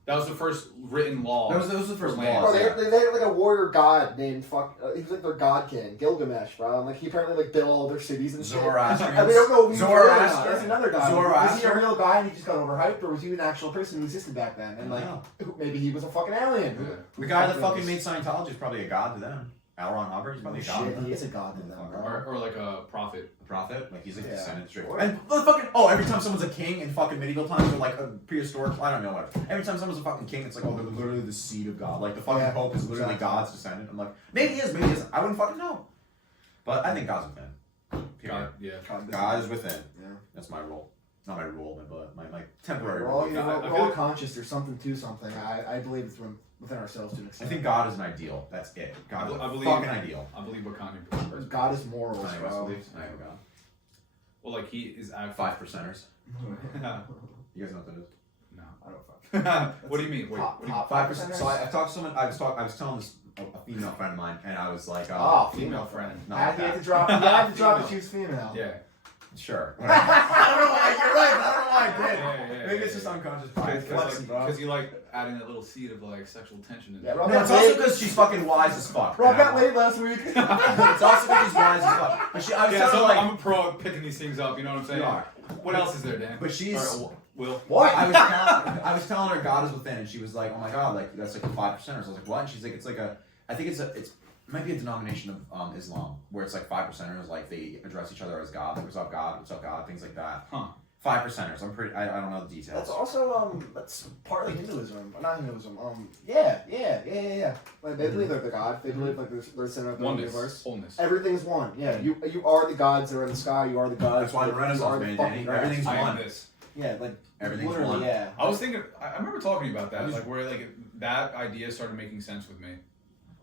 That was the first written law. That was the first land. law. Bro, they had like a warrior god named he was like their god king, Gilgamesh, bro. And like he apparently like built all their cities and shit. Zoroastrians. And we don't know if he was real or not. Zoroaster. That's another guy. Zoroaster. Was he a real guy and he just got overhyped, or was he an actual person who existed back then? And like maybe he was a fucking alien. Yeah. The guy that fucking made Scientology is probably a god to them. L. Ron Hubbard, he's probably a god to Shit, them. he is a god to them, bro. Or like a prophet. Prophet, like he's like Yeah. descendant straight. Or- And fucking every time someone's a king in fucking medieval times or like a prehistoric, I don't know what. Every time someone's a fucking king, it's like they're literally the seed of God. Like the fucking Pope is literally God's descendant. I'm like, maybe he is, maybe he isn't. I wouldn't fucking know. But I think God's within. Period. God is within. Yeah. That's my rule. Not my rule, but my temporary We're all, rule. we're all conscious. There's something to something. I believe it's within ourselves to an I extent. think God is an ideal. That's it. God is I believe- fucking ideal. I believe what Kanye. God is morals, Kanye West bro. believes. I have a God. Well, like he is actually 5%ers. No. You guys know what that is? No. I don't fuck. What do you mean? Wait, what do you mean? 5%. So I talked to someone. I was telling this a female friend of mine, and I was like, female friend. No, I had that. to drop. You had to drop Female. that she was female. Yeah. Sure. I don't know why. You're right. I don't know why I did. Yeah, Maybe it's just unconscious bias. Because you like adding that little seed of like sexual tension in Yeah, there. bro. No, it's also because she's fucking wise as fuck. Bro, I got laid last week. It's also because she's wise as fuck. But I was Yeah, telling so her, like, I'm a pro at picking these things up. You know what I'm saying? You are. What else is there, Dan? But she's- Or, Will. What? I was telling her God is within, and she was like, "Oh my God, like that's like the 5%." So I was like, "What?" And she's like, "It's like I think it might be a denomination of Islam where it's like 5%ers, like they address each other as God, like what's up God, things like that." Huh. 5%ers. I don't know the details. That's also that's partly Hinduism, not Hinduism. Yeah. Like they believe they're the god. They believe like they're the center of the Oneness. universe. Wholeness. Everything's one. Yeah, you are the gods that are in the sky. You are the gods. That's why the you are Renaissance the man, fucking Danny. gods. Everything's I am one. this. Yeah, like Everything's literally, one. yeah. I was thinking. I remember talking about that, like where like that idea started making sense with me.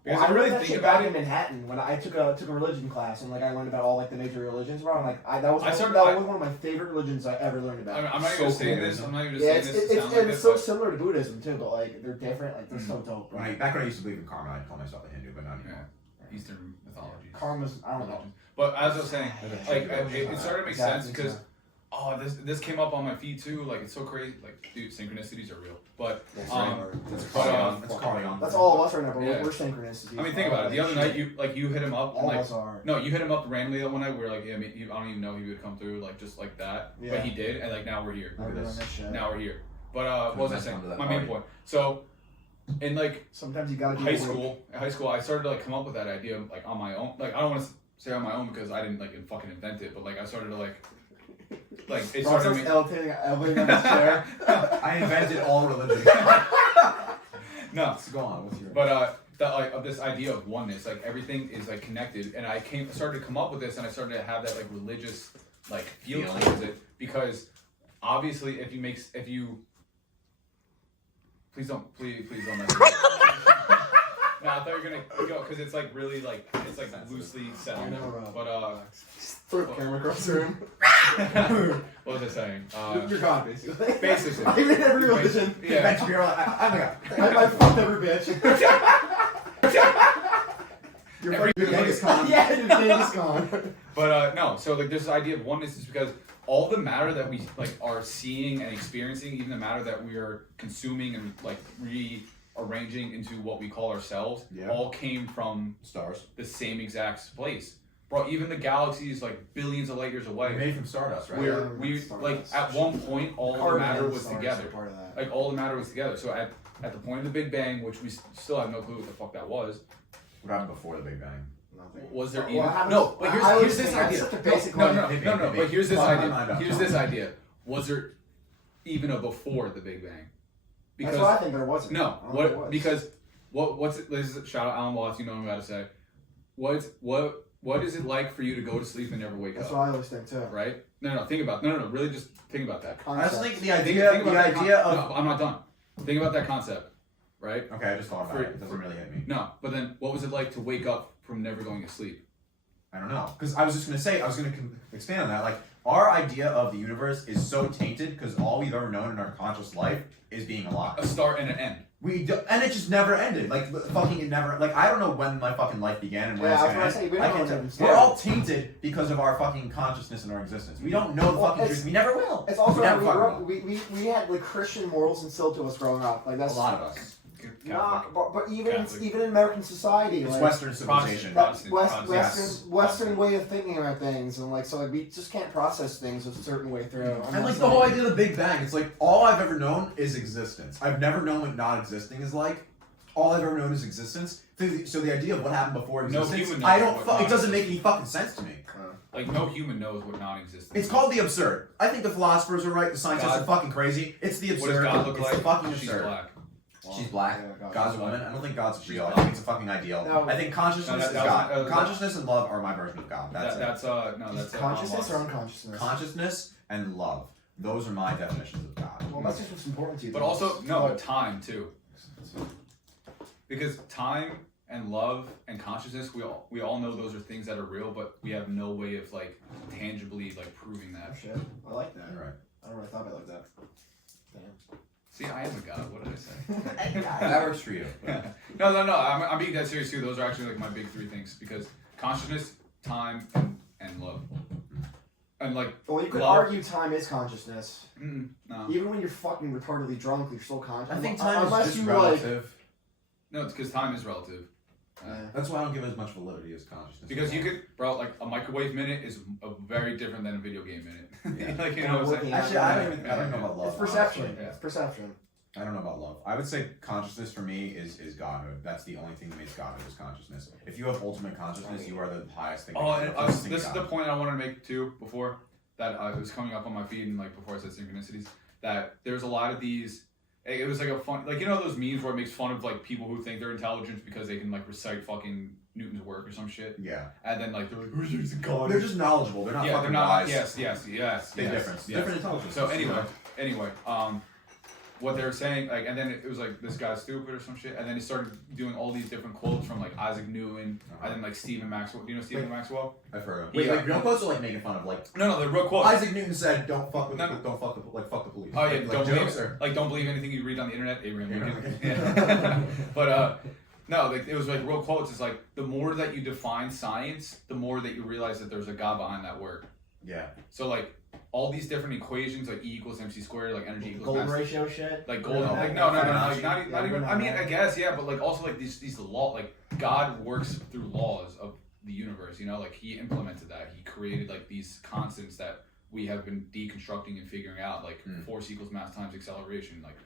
Because Well, I I really learned that think shit about back it. in Manhattan when I took a religion class and like I learned about all like the major religions. Bro, I'm like that was one of my favorite religions I ever learned about. I'm not even saying this. I'm not even just Yeah, saying it's this. to sound like it's this, so but- similar to Buddhism too, but like they're different. Like they're so dope. Bro. Back when I used to believe in karma, I'd call myself a Hindu, but not anymore. Yeah. Eastern mythologies. Karma's I don't know. But as I was saying, like it started to make sense Exactly, because this came up on my feed too. Like it's so crazy. Like dude, synchronicities are real. But That's but, Carly. That's all of us right now, but Yeah. we're synchronous. I mean, think about it. The other night, you hit him up. And all of like, us are. no, you hit him up randomly that one night. Where like, yeah, I mean, I don't even know he would come through like just like that. Yeah. But he did, and like now we're here. Look at this. Now we're here. But what was I saying? Come to that My main party. point. So, in like Sometimes you gotta be high school, I started to like come up with that idea like on my own. Like I don't want to say on my own because I didn't like fucking invent it, but like I started to like it started to make. elbowing on his chair. I invented all religion. No, Let's go on. What's your? but of this idea of oneness, like everything is like connected, and I started to come up with this, and I started to have that like religious like feel Feeling. towards it because obviously if you please don't mess with me. No, I thought you were gonna go because it's like really like it's like loosely set on No, there. But Throw a camera across the room. what was I saying? You're God, basically. Basically. I made every religion. Yeah. I'm a guy. I fucked every bitch. Every Genghis Khan. Yeah, your Genghis Khan. But no, so like this idea of oneness is because all the matter that we like are seeing and experiencing, even the matter that we are consuming and like rearranging into what we call ourselves, Yeah. all came from Stars. the same exact place. Bro, even the galaxy is like billions of light years away. Made from stardust, right? Where Yeah, we Star like Wars. at one point all the Part of matter the was stars together. are part of that. Like all the matter was together. So at the point of the Big Bang, which we still have no clue what the fuck that was, What happened before the Big Bang? Nothing. was there Well, even how no? does- But I always here's this think that's idea. such a basic No, one. no, no. But here's this Fuck my idea. mind up. Here's this idea. Was there even a before the Big Bang? That's what I think there wasn't. No. I don't think What? there was. Because what's it? This is, shout out Alan Watts. You know what I'm about to say. What is it like for you to go to sleep and never wake That's up? what I always think too. Right? No. Think about. No. Really, just think about that. I just think the Think idea about that of no, I'm not done. Think about that concept. right? Okay, I just thought about it. It doesn't really hit me. No, but then what was it like to wake up from never going to sleep? I don't know. Because I was just going to say, I was going to expand on that. Like, our idea of the universe is so tainted because all we've ever known in our conscious life is being alive. A start and an end. And it just never ended. Like, fucking it never, like, I don't know when my fucking life began and when it's gonna end. We're all tainted because of our fucking consciousness and our existence. We don't know the fucking truth. We never will. It's also we never how we had like Christian morals instilled to us growing up. Like that's a lot of us. Not, but even in American society, it's like, Western civilization. Western way of thinking about things, and like so like, we just can't process things a certain way through. And like the whole idea of the Big Bang, it's like all I've ever known is existence. I've never known what not existing is like. All I've ever known is existence. So the idea of what happened before existence, it doesn't make any fucking sense to me. Like no human knows what non-existence. It's called the absurd. I think the philosophers are right. The scientists are fucking crazy. It's the absurd. What does God look like? It's fucking She's absurd. black. She's black. Yeah, God's a woman. I don't think God's a she. I think it's a fucking ideal. No. I think consciousness is God. Consciousness and love are my version of God. That's consciousness or unconsciousness. Consciousness and love. Those are my definitions of God. Well, that's just what's important to you. But also but time too. Because time and love and consciousness, we all know those are things that are real, but we have no way of like tangibly like proving that. Oh, shit. I like that. You're right. I don't really thought about it like that. Damn. See, I am a god. What did I say? That works for you. No. I'm being dead serious too. Those are actually like my big three things because consciousness, time, and love. And like, well, you could argue time is consciousness. No. Even when you're fucking retardedly drunk, you're still conscious. I think time is just relative. No, it's because time is relative. That's why I don't give it as much validity as consciousness. Because you could, bro, like a microwave minute is very different than a video game minute. Yeah. Like, you know what I'm saying? Actually, I don't know about love. It's perception. Honestly. It's perception. I don't know about love. I would say consciousness for me is godhood. That's the only thing that makes godhood is consciousness. If you have ultimate consciousness, you are the highest thing. This is the point I wanted to make too before that it was coming up on my feed and like before I said synchronicities that there's a lot of these. It was like a fun, like you know those memes where it makes fun of like people who think they're intelligent because they can like recite fucking Newton's work or some shit. Yeah. And then like they're like, who's using God? They're just knowledgeable. They're not fucking wise. Yes. Big difference. Yes. Different intelligence. So anyway, what they were saying, like, and then it was like this guy's stupid or some shit, and then he started doing all these different quotes from like Isaac Newton, and then like Stephen Maxwell. Do you know Stephen Maxwell? I've heard of him. Wait, real quotes are like making fun of like. No, they're real quotes. Isaac Newton said, "Don't fuck with fuck the police." Oh yeah, like, don't believe anything you read on the internet, Abraham Lincoln. Yeah. But no, like it was like real quotes. It's like the more that you define science, the more that you realize that there's a God behind that word. Yeah. So like all these different equations, like E equals MC squared, like energy equals golden mass. ratio shit. Like golden, like no, like not even. I mean, I guess yeah, but like also like these law, like God works through laws of the universe. You know, like He implemented that. He created like these constants that we have been deconstructing and figuring out, like force equals mass times acceleration, like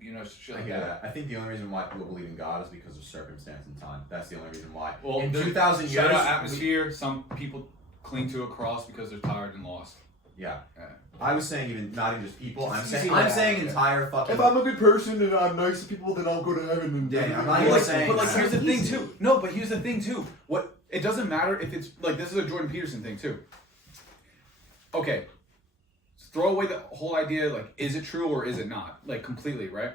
you know, shit like that. I think the only reason why people believe in God is because of circumstance and time. That's the only reason why. Well, in 2,000 years, atmosphere. Some people cling to a cross because they're tired and lost. Yeah. I was saying not even just people. I'm saying entire fucking. If I'm a good person and I'm nice to people, then I'll go to heaven. And yeah, I'm not even saying. But like, here's the thing too. No, but here's the thing too. What it doesn't matter if it's like this is a Jordan Peterson thing too. Okay, throw away the whole idea. Like, is it true or is it not? Like completely, right?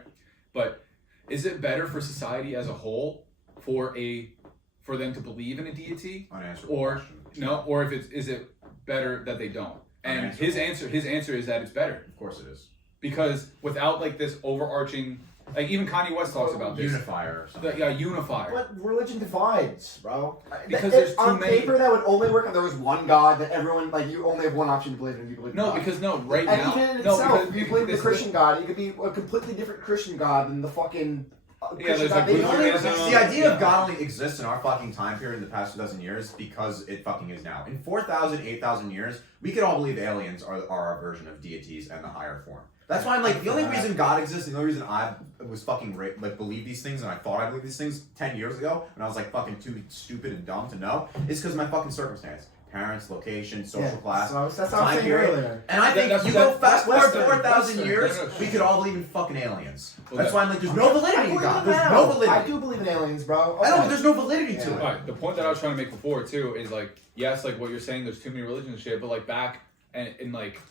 But is it better for society as a whole for them to believe in a deity, or no, or if is it better that they don't? And his answer is that it's better. Of course it is. Because without like this overarching, like even Kanye West talks about this. Unifier or something. Unifier. What religion divides, bro? Because there's too on many. paper that would only work if there was one God that everyone like you only have one option to believe in. You believe in No, God. because right and now. even in itself, if you believe in the Christian God, it could be a completely different Christian God than the fucking. There's like the idea of God only exists in our fucking time period in the past 2,000 years because it fucking is now. In 4,000, 8,000 years, we could all believe aliens are our version of deities and the higher form. That's why I'm like, the only reason God exists, and the only reason I was fucking believe these things, and I thought I believed these things 10 years ago, when I was like fucking too stupid and dumb to know, is because of my fucking circumstance. Parents, location, social class, so that's what I was time saying period. earlier. And I think you go fast forward 4,000 years, we could all believe in fucking aliens. That's why I'm like, there's no validity in God. There's no validity. I do believe in aliens, bro. Okay. I know, but there's no validity to it. Alright, the point that I was trying to make before too is like, yes, like what you're saying, there's too many religions and shit, but like back and in like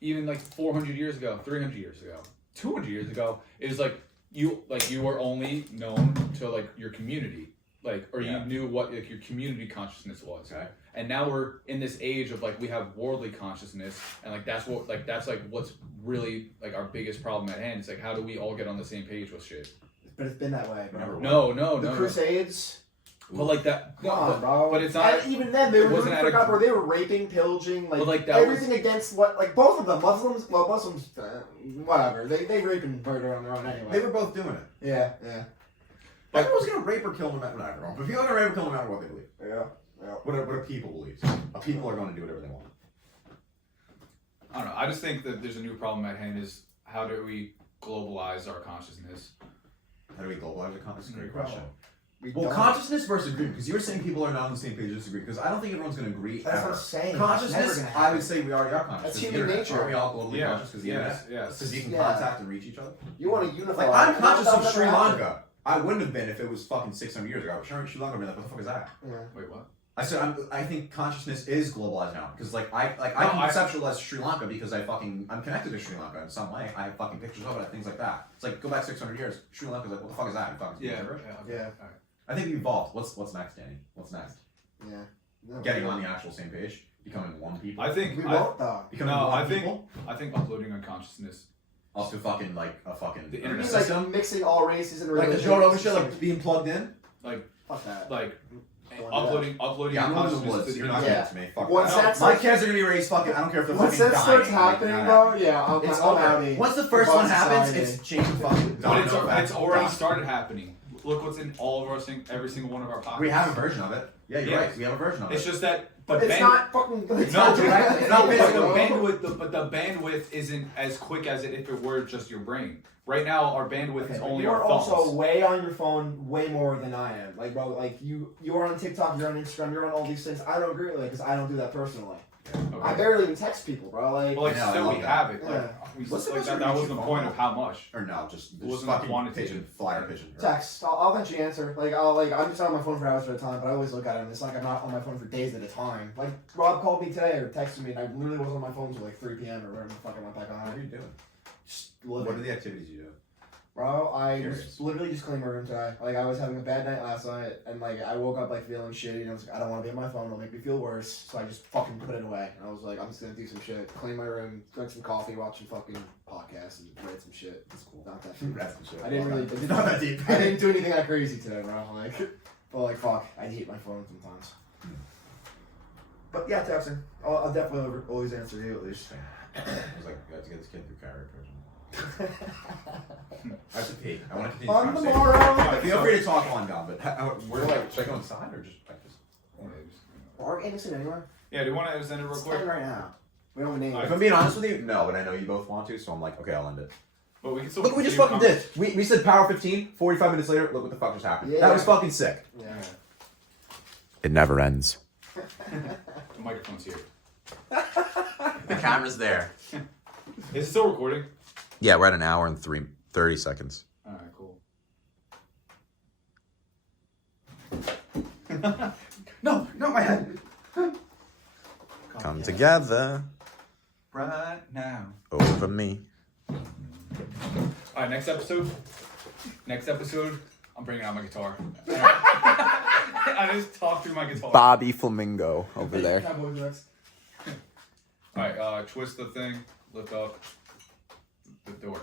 even like 400 years ago, 300 years ago, 200 years ago, it was like you were only known to like your community, like, or you knew what like your community consciousness was. Okay. And now we're in this age of like we have worldly consciousness, and like that's what's really like our biggest problem at hand. It's like how do we all get on the same page with shit? But it's been that way, bro. No. The Crusades. But like that, Come on, bro. But it's not. And even then, they were doing wasn't it where they were raping, pillaging, like that everything against what, like both of them, Muslims, whatever. They rape and murder on their own anyway. They were both doing it. Yeah. But everyone's gonna rape or kill no matter what. But people are gonna rape or kill no matter what they believe. Yeah. What a people believe. People are going to do whatever they want. I don't know. I just think that there's a new problem at hand. Is how do we globalize our consciousness? How do we globalize the consciousness? Great question. Well, consciousness versus agreement, because you were saying people are not on the same page, disagree, because I don't think everyone's going to agree. That's what I'm saying. Consciousness, I would say we already are conscious. That's human nature. Aren't we all globally conscious because the internet? Yes. Because you can contact and reach each other. You want to unify. Like, I'm conscious of Sri Lanka. I wouldn't have been if it was fucking 600 years ago. Sri Lanka would be like, what the fuck is that? Yeah. Wait, what? I said I think consciousness is globalized now because I conceptualize Sri Lanka because I'm connected to Sri Lanka in some way. I have fucking pictures of it, things like that. It's like go back 600 years. Sri Lanka's like, what the fuck is that? You fucking Yeah. Right. I think we evolved. What's next, Danny? What's next? Yeah. No, Getting on the actual same page, becoming one people. I think we won't though. Becoming one people. I think uploading our consciousness. Also, fucking like a fucking The You internet mean system. like mixing all races and Like religions? the Joe Rogan shit, like being plugged in. Fuck that. Like Uploading uploading Yeah, I'm your going to the consciousness woods. to the You're not internet. getting to me. Fuck Once that. that's My like- kids are gonna be raised fucking. I don't care if they're Once fucking that dying. starts happening, bro, yeah, I'm It's outie. over. Once the first one happens, Society. it's changing fucking. But it's domino already effect. started happening. Look what's in all of our every single one of our pockets. We have a version of it. Yeah, you're Yes. right. We have a version of it. It's just that. But it's not fucking. It's No, not direct. it's not but basic. the bandwidth isn't as quick as it if it were just your brain. Right now, our bandwidth is only you our are phones. also way on your phone, way more than I am. Like, bro, like you are on TikTok, you're on Instagram, you're on all these things. I don't agree with it because I don't do that personally. Okay. I barely even text people, bro. Like, Well, like Yeah, I still love we that. have it. Like, Yeah. What's the like best that way to was reach the your point phone? of how much. Or no, just wasn't fucking quantitative. pigeon, flyer pigeon. text. I'll eventually answer. Like, I'm just on my phone for hours at a time, but I always look at it. And it's like I'm not on my phone for days at a time. Like Rob called me today or texted me, and I literally was on my phone till like 3 p.m. or whatever the fuck I went back What are on. you doing? Just What living. are the activities you do? Bro, I Curious. was literally just cleaning my room today. Like, I was having a bad night last night, and like I woke up like feeling shitty, and I was like, I don't want to be on my phone. It'll make me feel worse. So I just fucking put it away. And I was like, I'm just gonna do some shit, clean my room, drink some coffee, watch some fucking podcasts, and write some shit. That's cool. Not that deep. That's the shit. I didn't really. It's not that deep. I didn't do anything that crazy today, bro. Like, but like, fuck, I hate my phone sometimes. But yeah, texting. I'll definitely always answer you at least. I was like, I have to get this kid through carrier pigeon. I have to pee. I want to continue On this tomorrow. conversation. Feel free to talk while I'm gone, but where do should I go inside or just like this? Or anything anywhere. Yeah, do you want to extend it real It's quick? right now. We don't have a name. If I'm being honest with you, no, but I know you both want to, so I'm like, okay, I'll end it. But we can still Look what we just continue fucking did. We said power 15, 45 minutes later, look what the fuck just happened. Yeah. That was fucking sick. Yeah. It never ends. The microphone's here. The camera's there. Is it still recording? Yeah, we're at an hour and 30 seconds. Alright, cool. No, my head. Come together Right now. over me. Alright, next episode, I'm bringing out my guitar. I just talk through my guitar. Bobby Flamingo over there. Alright, twist the thing, lift up the door.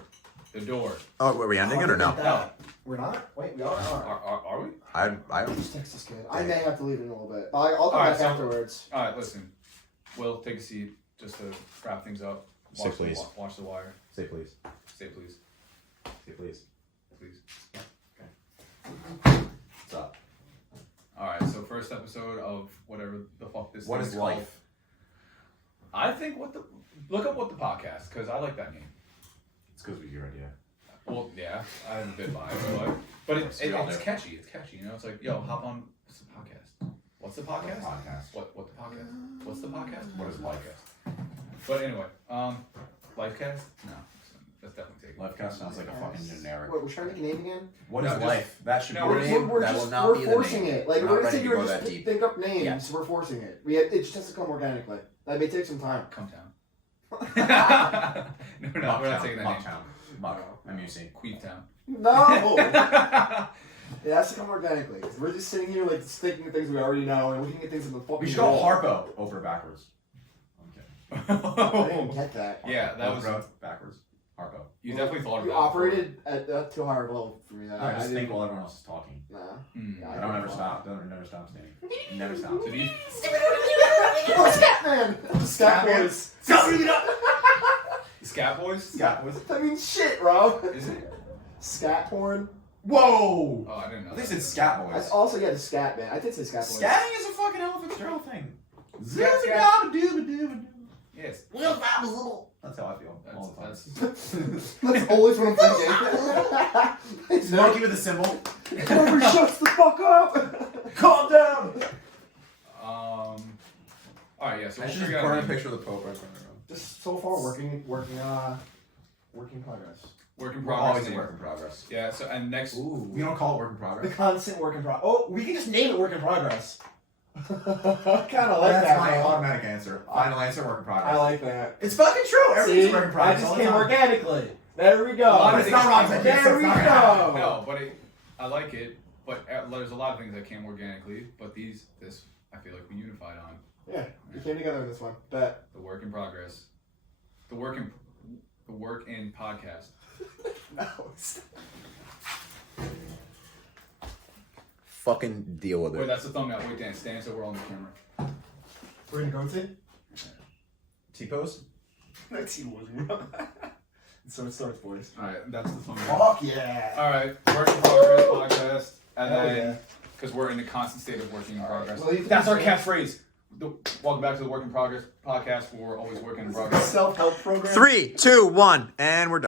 The door. Oh, were we ending it or no? No. We're not? Wait, we are. Are we? I don't. Just text this kid. I may have to leave in a little bit. But I'll come Alright, back so- afterwards. Alright, listen. Will, take a seat just to wrap things up. Say please. Watch the wire. Say please. Say please. Say please. Please. What's up? Alright, so first episode of whatever the fuck this What thing is called. life? I think look up what the podcast, because I like that name. It's because we your idea. Well, yeah, I have a bit by it, but it's catchy. It's catchy, you know. It's like, yo, hop on. It's a podcast. What's the podcast? What the podcast? What's the podcast? What is life? But anyway, Lifecast? No, that's definitely taken. Lifecast sounds like a fucking generic. Wait, we're trying to make a name again? What No, is just- life? That should no, be we're the just- name. We're That just will not we're be the forcing name. it. Like We're we're not gonna ready sit to here go and that just deep. think up names. Yeah. So we're forcing it. It just has to come organically. That may take some time. Come town. No, we're not taking that name. Mucktown. Muck. I'm using. Queef town. No! It has to come organically. 'Cause we're just sitting here like thinking of things we already know and looking at things in the fucking We should call wall. Harpo Oprah backwards. I didn't get that. Yeah, that was. Oprah backwards. Harpo. You definitely thought You about it. operated at too high a level for me. I just think while everyone else is talking. Nah. Hmm. I don't ever stop. Don't never stop standing. Never stop. So do you, Oh, Scatman! Scat boys. Scat Boys? Scott was. I mean, shit, bro. Is it? Scat porn. Whoa! Oh, I didn't know. I think that. it's Scat I Boys. also get the scat man. I did say scat boys. Scatting is a fucking Ella Fitzgerald thing. Scat. Yes. That's how I feel all the time. That's That's always what I'm thinking. Monkey with a symbol. Never shuts the fuck up. Calm down. all right, yeah. So I we'll should just figure out burn a a name. picture of the Pope right from the room. Just so far, working progress. Work in We're progress. always a name. work in progress. Yeah. So and next. Ooh. We don't call it work in The progress. constant work in progress. Oh, we can just name it work in progress. I kind of like That's that. my bro. automatic answer. Final answer, work in progress. I like that. It's fucking true. Everything's See, work in I progress. just all the came time. organically. There we go. A lot of It's things not wrong. came There There we go. No, but I like it. But there's a lot of things that came organically. But this I feel like we unified on Yeah, we came together in this one. Bet. the work in progress, the work in podcast. No. Fucking deal with Wait, that's the thumbnail. Wait, Dan, stand so we're all on the camera. We're gonna go to. T-pose? No T-wasn't. So it starts, boys. All right, that's the thumbnail. Fuck yeah. All right, work in progress podcast, and Hell then yeah. because we're in the constant state of working in progress. Well, you That's our can- catchphrase. Welcome back to the Work in Progress podcast. Where we're always working in progress. Self-help program. 3, 2, 1, and we're done.